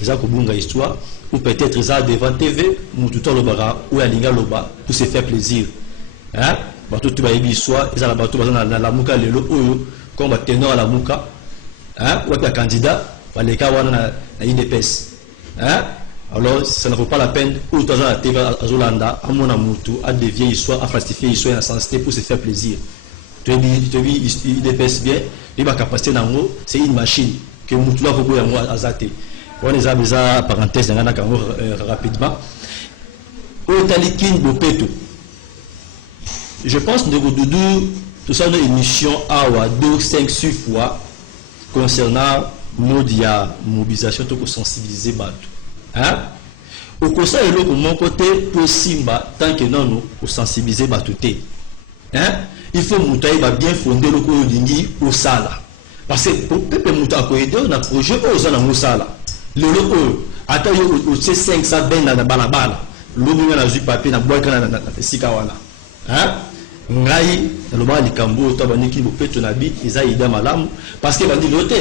eza kobunga histoire ou peut-être eza devant TV mutu to lobaka ou alinga loba pour se faire plaisir hein bato tu bayebi histoire eza na bato bazana na lamuka lelo oyo comme ba tenor la muka hein ou bien candidat baleka wana na IDPS hein. Alors, ça ne vaut pas la peine, ou dans la TV à Zolanda, à mon amour, à dévier l'histoire, à falsifier l'histoire, à sensité pour se faire plaisir. Tu as dit, il dépasse bien, il va capacité dans l'eau, c'est une machine que Moutoula Kobo et à Zate. On les a déjà parenthèse rapidement. Otalikin Bopeto. Je pense que Doudou, tout ça, une émission à 2, 5, 6 fois concernant la mobilisation pour sensibiliser Batou. Hein? Au conseil de mon côté, pour Simba, tant que non, pour sensibiliser Batouté. Hein? Il faut Moutaï bien fonder le Koyodingi au Sala. Parce que pour Pepe Mouta Koyode, on a projet aux Zana Moussala. Le loco, attends, au C5, ça ben dans la balabala. L'homme n'a pas papier, n'a pas de Sikawana. Hein? Ngai, le bas du Cambo, Tabaniki, Bopetunabi, ils a idée malam, parce que va dire l'autre.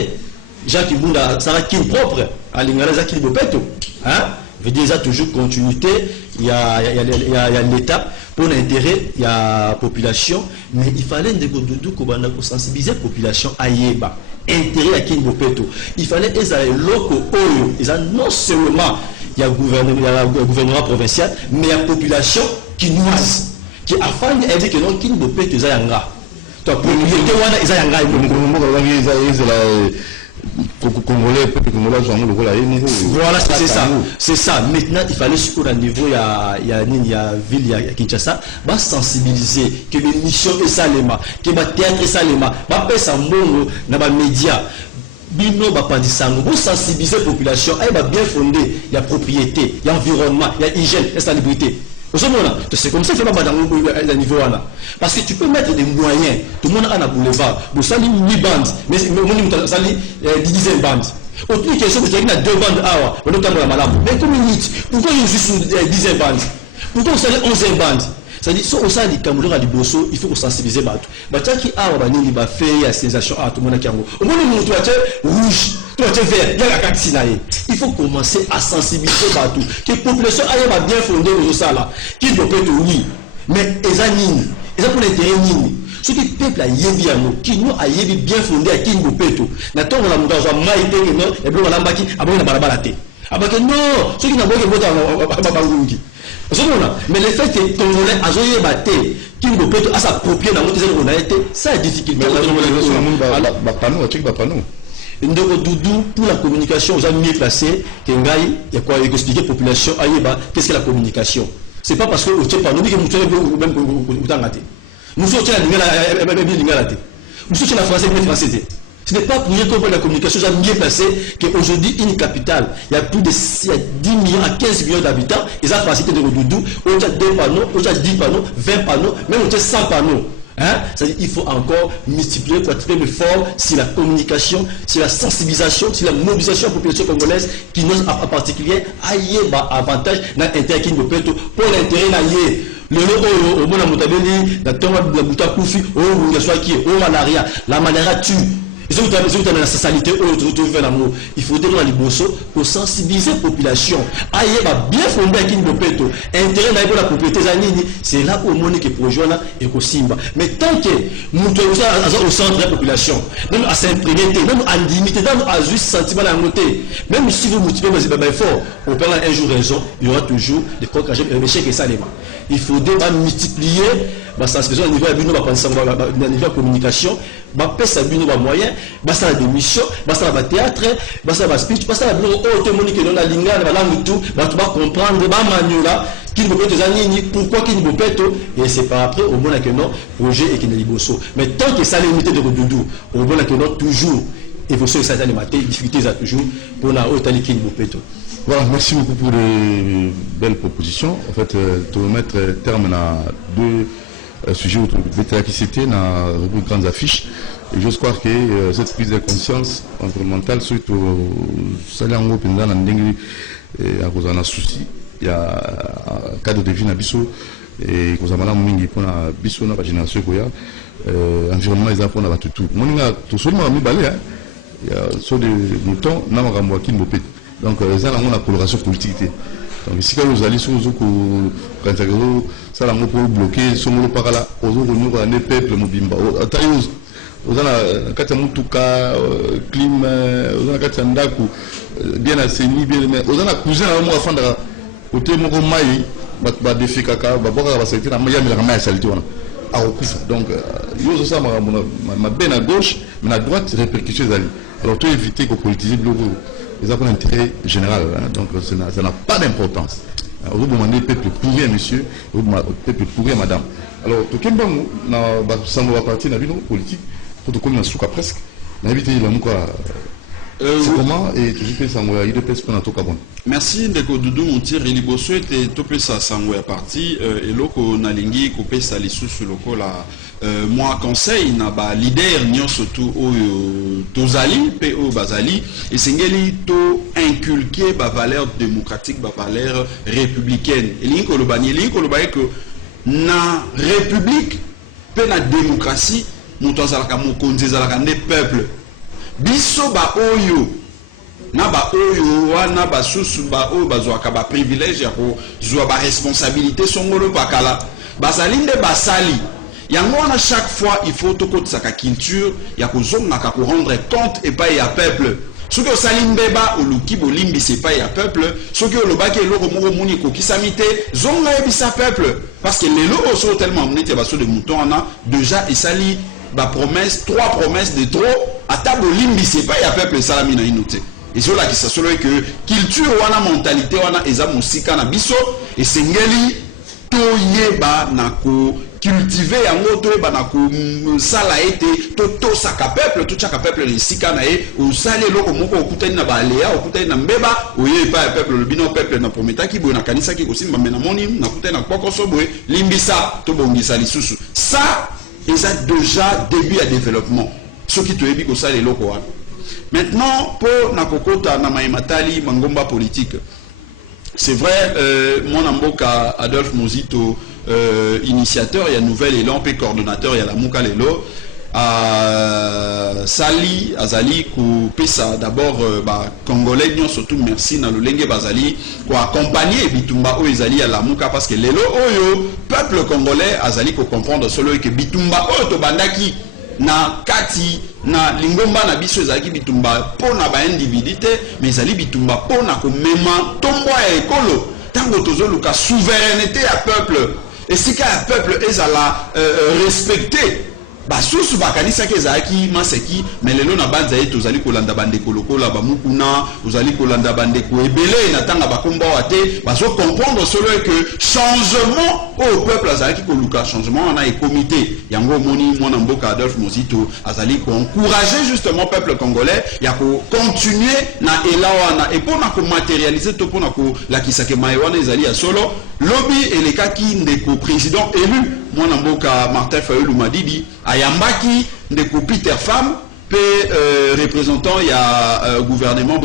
Jacques Ibunda, ça va qui propre à l'ingénieur Jacques Bopeto. Hein? Je veux dire, il y a toujours continuité, il y a l'État, pour l'intérêt, il y a la population, mais il fallait pour sensibiliser la population à Yeba, intérêt à Kinbopeto. Il fallait qu'ils aient locaux, ils ont non seulement il y a le gouvernement provincial, mais il y a la population qui noise, qui a failli dire que non, Kinbopeto, ils ont un gars. Donc, pour nous, ils ont un gars. Congolais, peuple congolais, voilà, c'est ça. C'est ça. Maintenant, il fallait sur un niveau, il y a ville, il y a Kinshasa, va sensibiliser que les missions et salema, que le théâtre et salema, va faire ça dans les médias. Bino va pas dire ça. Vous sensibiliser la population, elle va bien fonder. Il y a propriété, il y a environnement, il y a hygiène, il y a salubrité. C'est comme ça qu'il faut pas dans le niveau là. Parce que tu peux mettre des moyens. Tout le monde a un boulevard. Vous savez 8 bandes, mais vous savez 10 bandes. Autre question, vous avez 2 bandes à on est malade. Mais comme une minute, pourquoi il y a juste 10 bandes? Pourquoi vous savez 11 bandes? C'est-à-dire, si on sait les Camerounais à l'Ibosso, il faut sensibiliser Batou. Batou qui a une fait la sensation à tout le monde qui a au moins le monde rouge, tout le vert, il y a la carte sinaï. Il faut commencer à sensibiliser Batou. Que la population a bien fondé le Sala, qui doit être oui, mais ils ont nini, ils ont pour l'intérêt nini. Ce qui peuple a yébi à nous, qui nous a yébi bien fondé à qui nous péto. N'attends on a mon gars, on a maïté, non, et puis on a mbaki, après on a balabalate. Après que non, ceux qui n'ont pas voté à Babangungi. Mais le fait que les Congolais ont battu, qui nous peut s'approprier dans notre été, ça est difficile. Doudou, pour la communication, vous avez mieux placé que Ngaï, il y a quoi expliquer la population, qu'est-ce que la communication? C'est pas parce que vous êtes pas nous que vous êtes même vous t'engager. Nous sommes la française. Ce n'est pas pour dire que la communication est mieux placée qu'aujourd'hui, une capitale, il y a plus de 10 millions à 15 millions d'habitants, ils ont facilité de Doudou, on a 2 panneaux, on a 10 panneaux, 20 panneaux, même on a 100 panneaux. Hein? C'est-à-dire qu'il faut encore multiplier pour être plus fort sur la communication, sur la sensibilisation, sur la mobilisation de la population congolaise qui nous en particulier a un avantage dans l'intérêt qui nous peut pour l'intérêt naïe. Le lot au bon amotabeli, la tombe de la boutakufi, au malaria, la malaria tue. Ils ont dans la salité, il faut dire pour sensibiliser la population. Aïe, bien fondé à Kinbopeto, intérêt dans la propriété, c'est là où on est que projet et que Simba. Mais tant que nous sommes au centre de la population, même à s'imprégner, même à limiter, même à juste sentiment à monter, même si vous multipliez les fort, on perd un jour raison, il y aura toujours des coquages et des échecs et ça. Il faut multiplier la sensibilisation au niveau de la communication, ça a moyen, ça a des missions, ça a théâtre, ça a speech, ça a la langue tout, tu vas comprendre, Kini Bopeto Zanini, pourquoi Kini Bopeto? Et c'est par après au bon non projet et Kini Liboso. Mais tant que ça l'unité de Doudou, au bon non toujours évolution de certaines matin, difficultés à toujours pour la haute Kini Bopeto. Voilà, merci beaucoup pour les belles propositions. En fait, de mettre terme à deux sujets autour de la qui c'était dans la rubrique grandes affiches. Et j'ose croire que cette prise de conscience environnementale, surtout ça l'est en gros pendant l'année à cause d'un souci, il y a un cadre de vie dans Bissau et cause d'un malin mingi pour la Bissau dans la génération quoi, environnement ils apprennent à tout. Moi on a tout seulement mis balai, il y a sur des moutons, n'a pas moi qui me pète. Donc ça là on a coloration politique. Donc ici quand vous allez sur quand ça là on peut bloquer sur le par là, aux autres nous on est peuple mobimba. Ozana kati ya mutuka clim ozana kati ya ndaku bien assaini bien mais ozana cousin na mo afanda côté moko mai ba defika ka ba boka ba salite na mai ya mai salite wana akufa donc yozo ça ma ben à gauche mais à droite répercussions ali alors tout éviter que politiser le les appels intérêt général hein, donc ça n'a pas d'importance vous demandez peuple pourri monsieur vous peuple pourri madame alors to kemba na ba sango ba parti na bino politique pour comme dans souka presque n'habiter la quoi c'est comment et tu fais ça moi il dépêche pour tout cabon merci ndeko Doudou Montir liboso était topé ça sango ya parti et loko nalingi couper ça lisusu loko la moi conseil na ba leader nyo surtout oyo tozali pe o bazali et sengeli to inculquer ba valeur démocratique ba valeur républicaine et linko lo bani que na république pe na démocratie muto azalaka mokonzi ezalaka nde peuple biso ba oyo na ba oyo wana basusu ba oyo bazwaka ba privilège ya kozwa ba responsabilité songolo bakala bazali nde basali yango wana chaque fois il faut tokotisaka culture ya kozongaka ko rendre compte et pas ya peuple soki osali mbeba oluki bolimbisa epai ya peuple soki olobaki eloko moko moni ekokisami te zonga yebisa peuple parce que lelo oso tellement monete ya baso de mouton wana déjà esali ba promesse 3 promesses de trop ata bolimbisa epai ya peuple esalami na ino te ezolakisa solo que culture wana mentalité wana eza mosika na biso esengeli toyeba na ko cultiver yango toyeba na kosala ete totosaka peuple totiaka peuple na esika na ye osali eloko moko okutani na balea okutani na mbeba oye epai ya peuple lobino peuple na prometaki boye nakanisaki kosimba me namoni nakutani na kokoso boye limbisa tobongisa lisusu ça eza déjà début à développement soki toyebi kosala eloko wana maintenant po na kokota na mayematali mangomba politique c'est vrai mon amboka Adolphe Mozito initiateur il y a nouvel élan et coordonnateur il y a la Mouka Lelo Sali Azali ko pesa d'abord congolais surtout merci na lolenge bazali ko accompagner bitumba o ezali à la Mouka parce que lelo oyo peuple congolais azali ko comprendre solo que bitumba oyo to bandaki na kati na lingomba na biso ezali bitumba pona ba individualité mais ezali bitumba pona ko mema tombo ya ekolo tango tozoluka souveraineté ya peuple et si ka peuple ezala respecté basusu bakanisaki ezalaki maseki mais lelo na banza ye tozali kolanda bandeko lokola bamukuna ozali kolanda bandeko ebele na tanga bakomba wa te bazo comprendre solo que changement au peuple azalaki koluka changement na e comité yango moni mwana mboka Adolphe Mozito azali ko encourager justement peuple congolais ya ko continuer na elawana et pour na ko matérialiser to pour na ko lakisake mayewana ezali ya solo lobby elekaki ndeko président élu mwana mboka Martin Fayulu Madidi ayambaki ndeko Peter Pham pe représentant ya gouvernement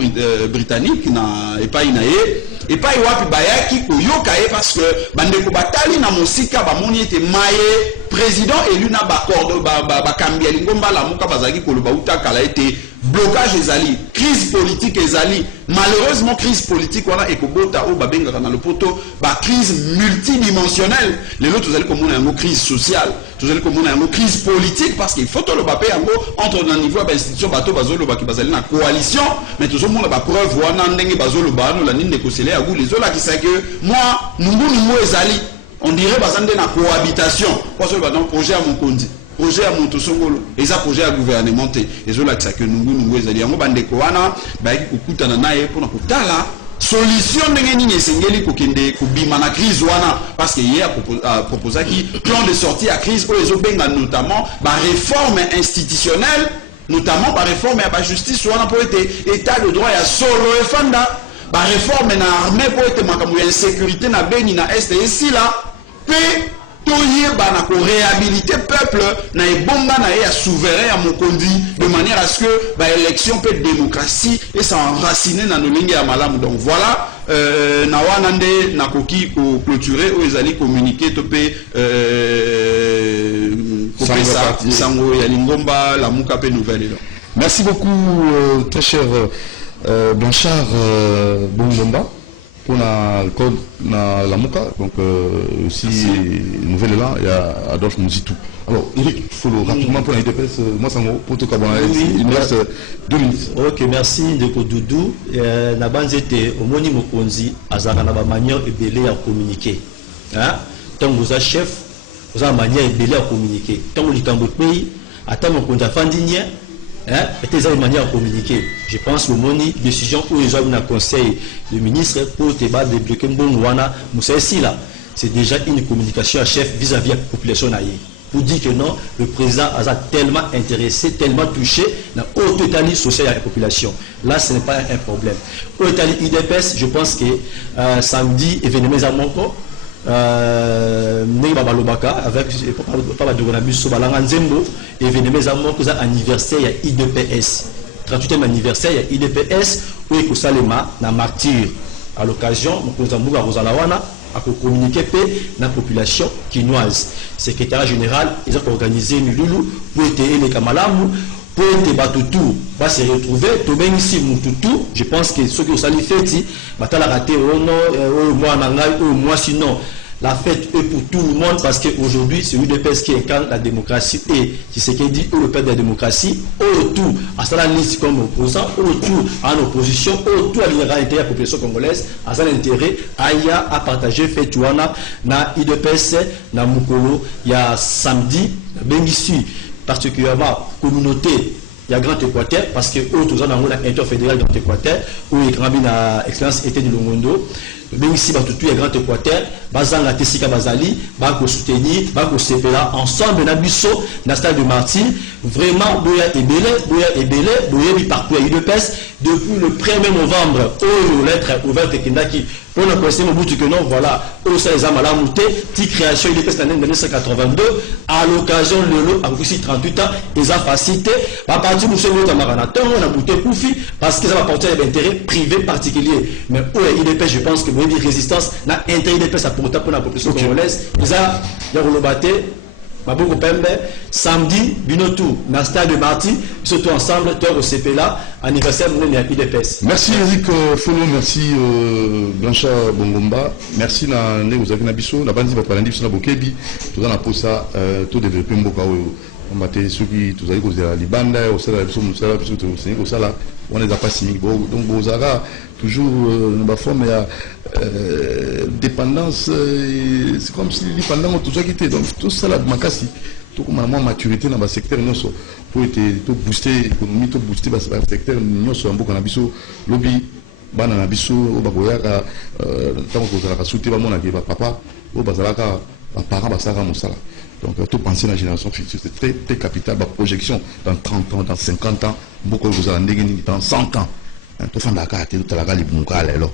britannique na epai na ye epai wapi bayaki koyoka ye parce que bandeko batali na mosika bamoni ete maye président élu na bakordo bakambi lingomba la muka bazaki koloba utakala ete blocage ezali crise politique ezali malheureusement crise politique wana ekobota o babengaka na lopoto ba crise multidimensionnelle lelo tozali komona yango crise sociale tozali komona yango crise politique parce qu'il faut to loba pe yango entre na niveau ba institution bato bazoloba ki bazali na coalition mais tozomona ba preuve wana ndenge bazoloba no la ninde kosele ya gulu ezola ki sa que moi nungu ezali on dirait bazande na cohabitation parce que dans projet à Mokondi projet à Montosongolo et ça projet à gouvernementé et zo la que nungu ezali yango bandeko wana ba ki kokutana naye pour na kotala solution ndenge nini esengeli kokende kobima na crise wana parce que hier proposé qui plan de sortie à crise oyo ezobenga notamment réforme institutionnelle, notamment réforme à la justice wana po ete état de droit ya solo efanda réforme na armée po ete makambo ya insécurité na beni na est et ici là pe toyeba na ko réhabiliter peuple na ebonga na ya souverain ya mokondi de manière à ce que élection peut démocratie et s'enraciner dans le lingue ya malamu. Donc voilà na wana nde na koki ko clôturer o ezali communiquer to pe sango ya lingomba la muka pe nouvelle. Merci beaucoup très cher Blanchard Bongomba pour la Muka, donc aussi nouvelle là, il y a Adolphe Mouzitou. Alors Eric, il faut rapidement pour la IDPS, moi ça pour tout cabana, il nous reste 2 minutes. Ok, merci Ndeko Doudou. Na banzete omoni mokonzi azaka na ba manière ebele à communiquer. Hein? Tant vous êtes chef, vous avez manière ebele à communiquer. Tant vous likambo pays, attends mokonzi afandinye. Peut-être une manière à communiquer. Je pense que mon décision où ils ont un conseil de ministre pour débloquer c'est déjà une communication à chef vis-à-vis de la population. Pour dire que non, le président a tellement intéressé, tellement touché dans l'autorité sociale de la population. Là, ce n'est pas un problème. L'autorité IDPS, je pense que samedi, événement à Moko, avec Papa de Gonabus, événement anniversaire il y a IDPS 38e anniversaire il y a IDPS où il y a martyr à l'occasion à communiquer la population quinoise. Secrétaire général ils ont organisé une loulou pour aider les Kamalamu pour aider Batutu va se retrouver tout bien ici Mututu. Je pense que ceux qui ont sali fait la raté au moins sinon la fête est pour tout le monde parce qu'aujourd'hui, c'est l'UDPS qui incarne la démocratie et qui ce qui dit le père de la démocratie, autour à sa liste comme opposant, autour en opposition, autour à l'intérêt de la population congolaise, à son intérêt, à partager fait Touana, na UDPS, na Mukolo, il y a samedi, même ici, particulièrement communauté. Il y a Grand Équateur parce que autres en ont interfédéral Grand Équateur où il y a excellence était de Longondo. Même ici, il y a Grand Équateur, Bazanga Tessika Bazali, Bako soutenir, Bako Sepela, ensemble, Nabiso, Nastal de Martyr, vraiment, Boya et Belé, Boya et parcours UDPS, depuis le 1er novembre, où lettre ouverte Kendaki, pour la question, au bout du que non, voilà, où ça les a mal mouté, petite création UDPS l'année 1982, à l'occasion, le lot, à 38 ans, ils ont facilité, à partir de ce moment, on a bouté Koufi, parce qu'ils ont apporté l'intérêt privé particulier. Mais où est UDPS, je pense que vous avez dit résistance, n'a intérêt UDPS à pour la population congolaise, ils ont rebatté. Maboko Pembe, samedi, Binotou, Nasta de Marty, surtout ensemble, Théo CPLA, anniversaire de l'IDPS. Merci Eric Folo, merci Blanchard Bongomba, merci na vous avez nabiso, na bandi bakalandi sur la bokebi, tout dans la posa, tout développé mboka on maté ceux qui tout allez cause de la libanda, au sala biso musala biso tout c'est au sala, on les a pas signé donc bozara toujours dans la forme il y a dépendance c'est comme si dépendant tout ça qui était donc tout ça là makasi tout comme la maturité dans le secteur non so pour être tout booster l'économie tout booster le secteur non so amboka na biso lobby bana na biso o bakoyaka tant que la souté ba mona ke ba papa o bazalaka ba parents basaka mosala. Donc, tout penser à la génération future, c'est très, très capital. La projection dans 30 ans, dans 50 ans, beaucoup vous allez dans 100 ans. Tout le monde a été tout à l'heure,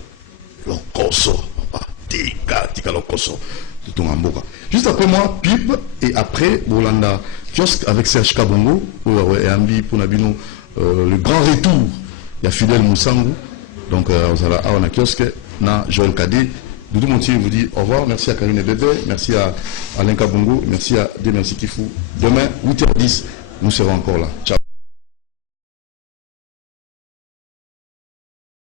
juste après moi, Pip, et après, Bolanda, kiosque avec Serge Kabongo, et Ambi Ponabino, le grand retour, il y a Fidel Moussangu, donc, on a kiosque, na Joël Kadé. Doudou Montier vous dit au revoir, merci à Karine Bébé, merci à Alain Kabongo, merci à Demersi Kifou. Demain, 8h10, nous serons encore là. Ciao.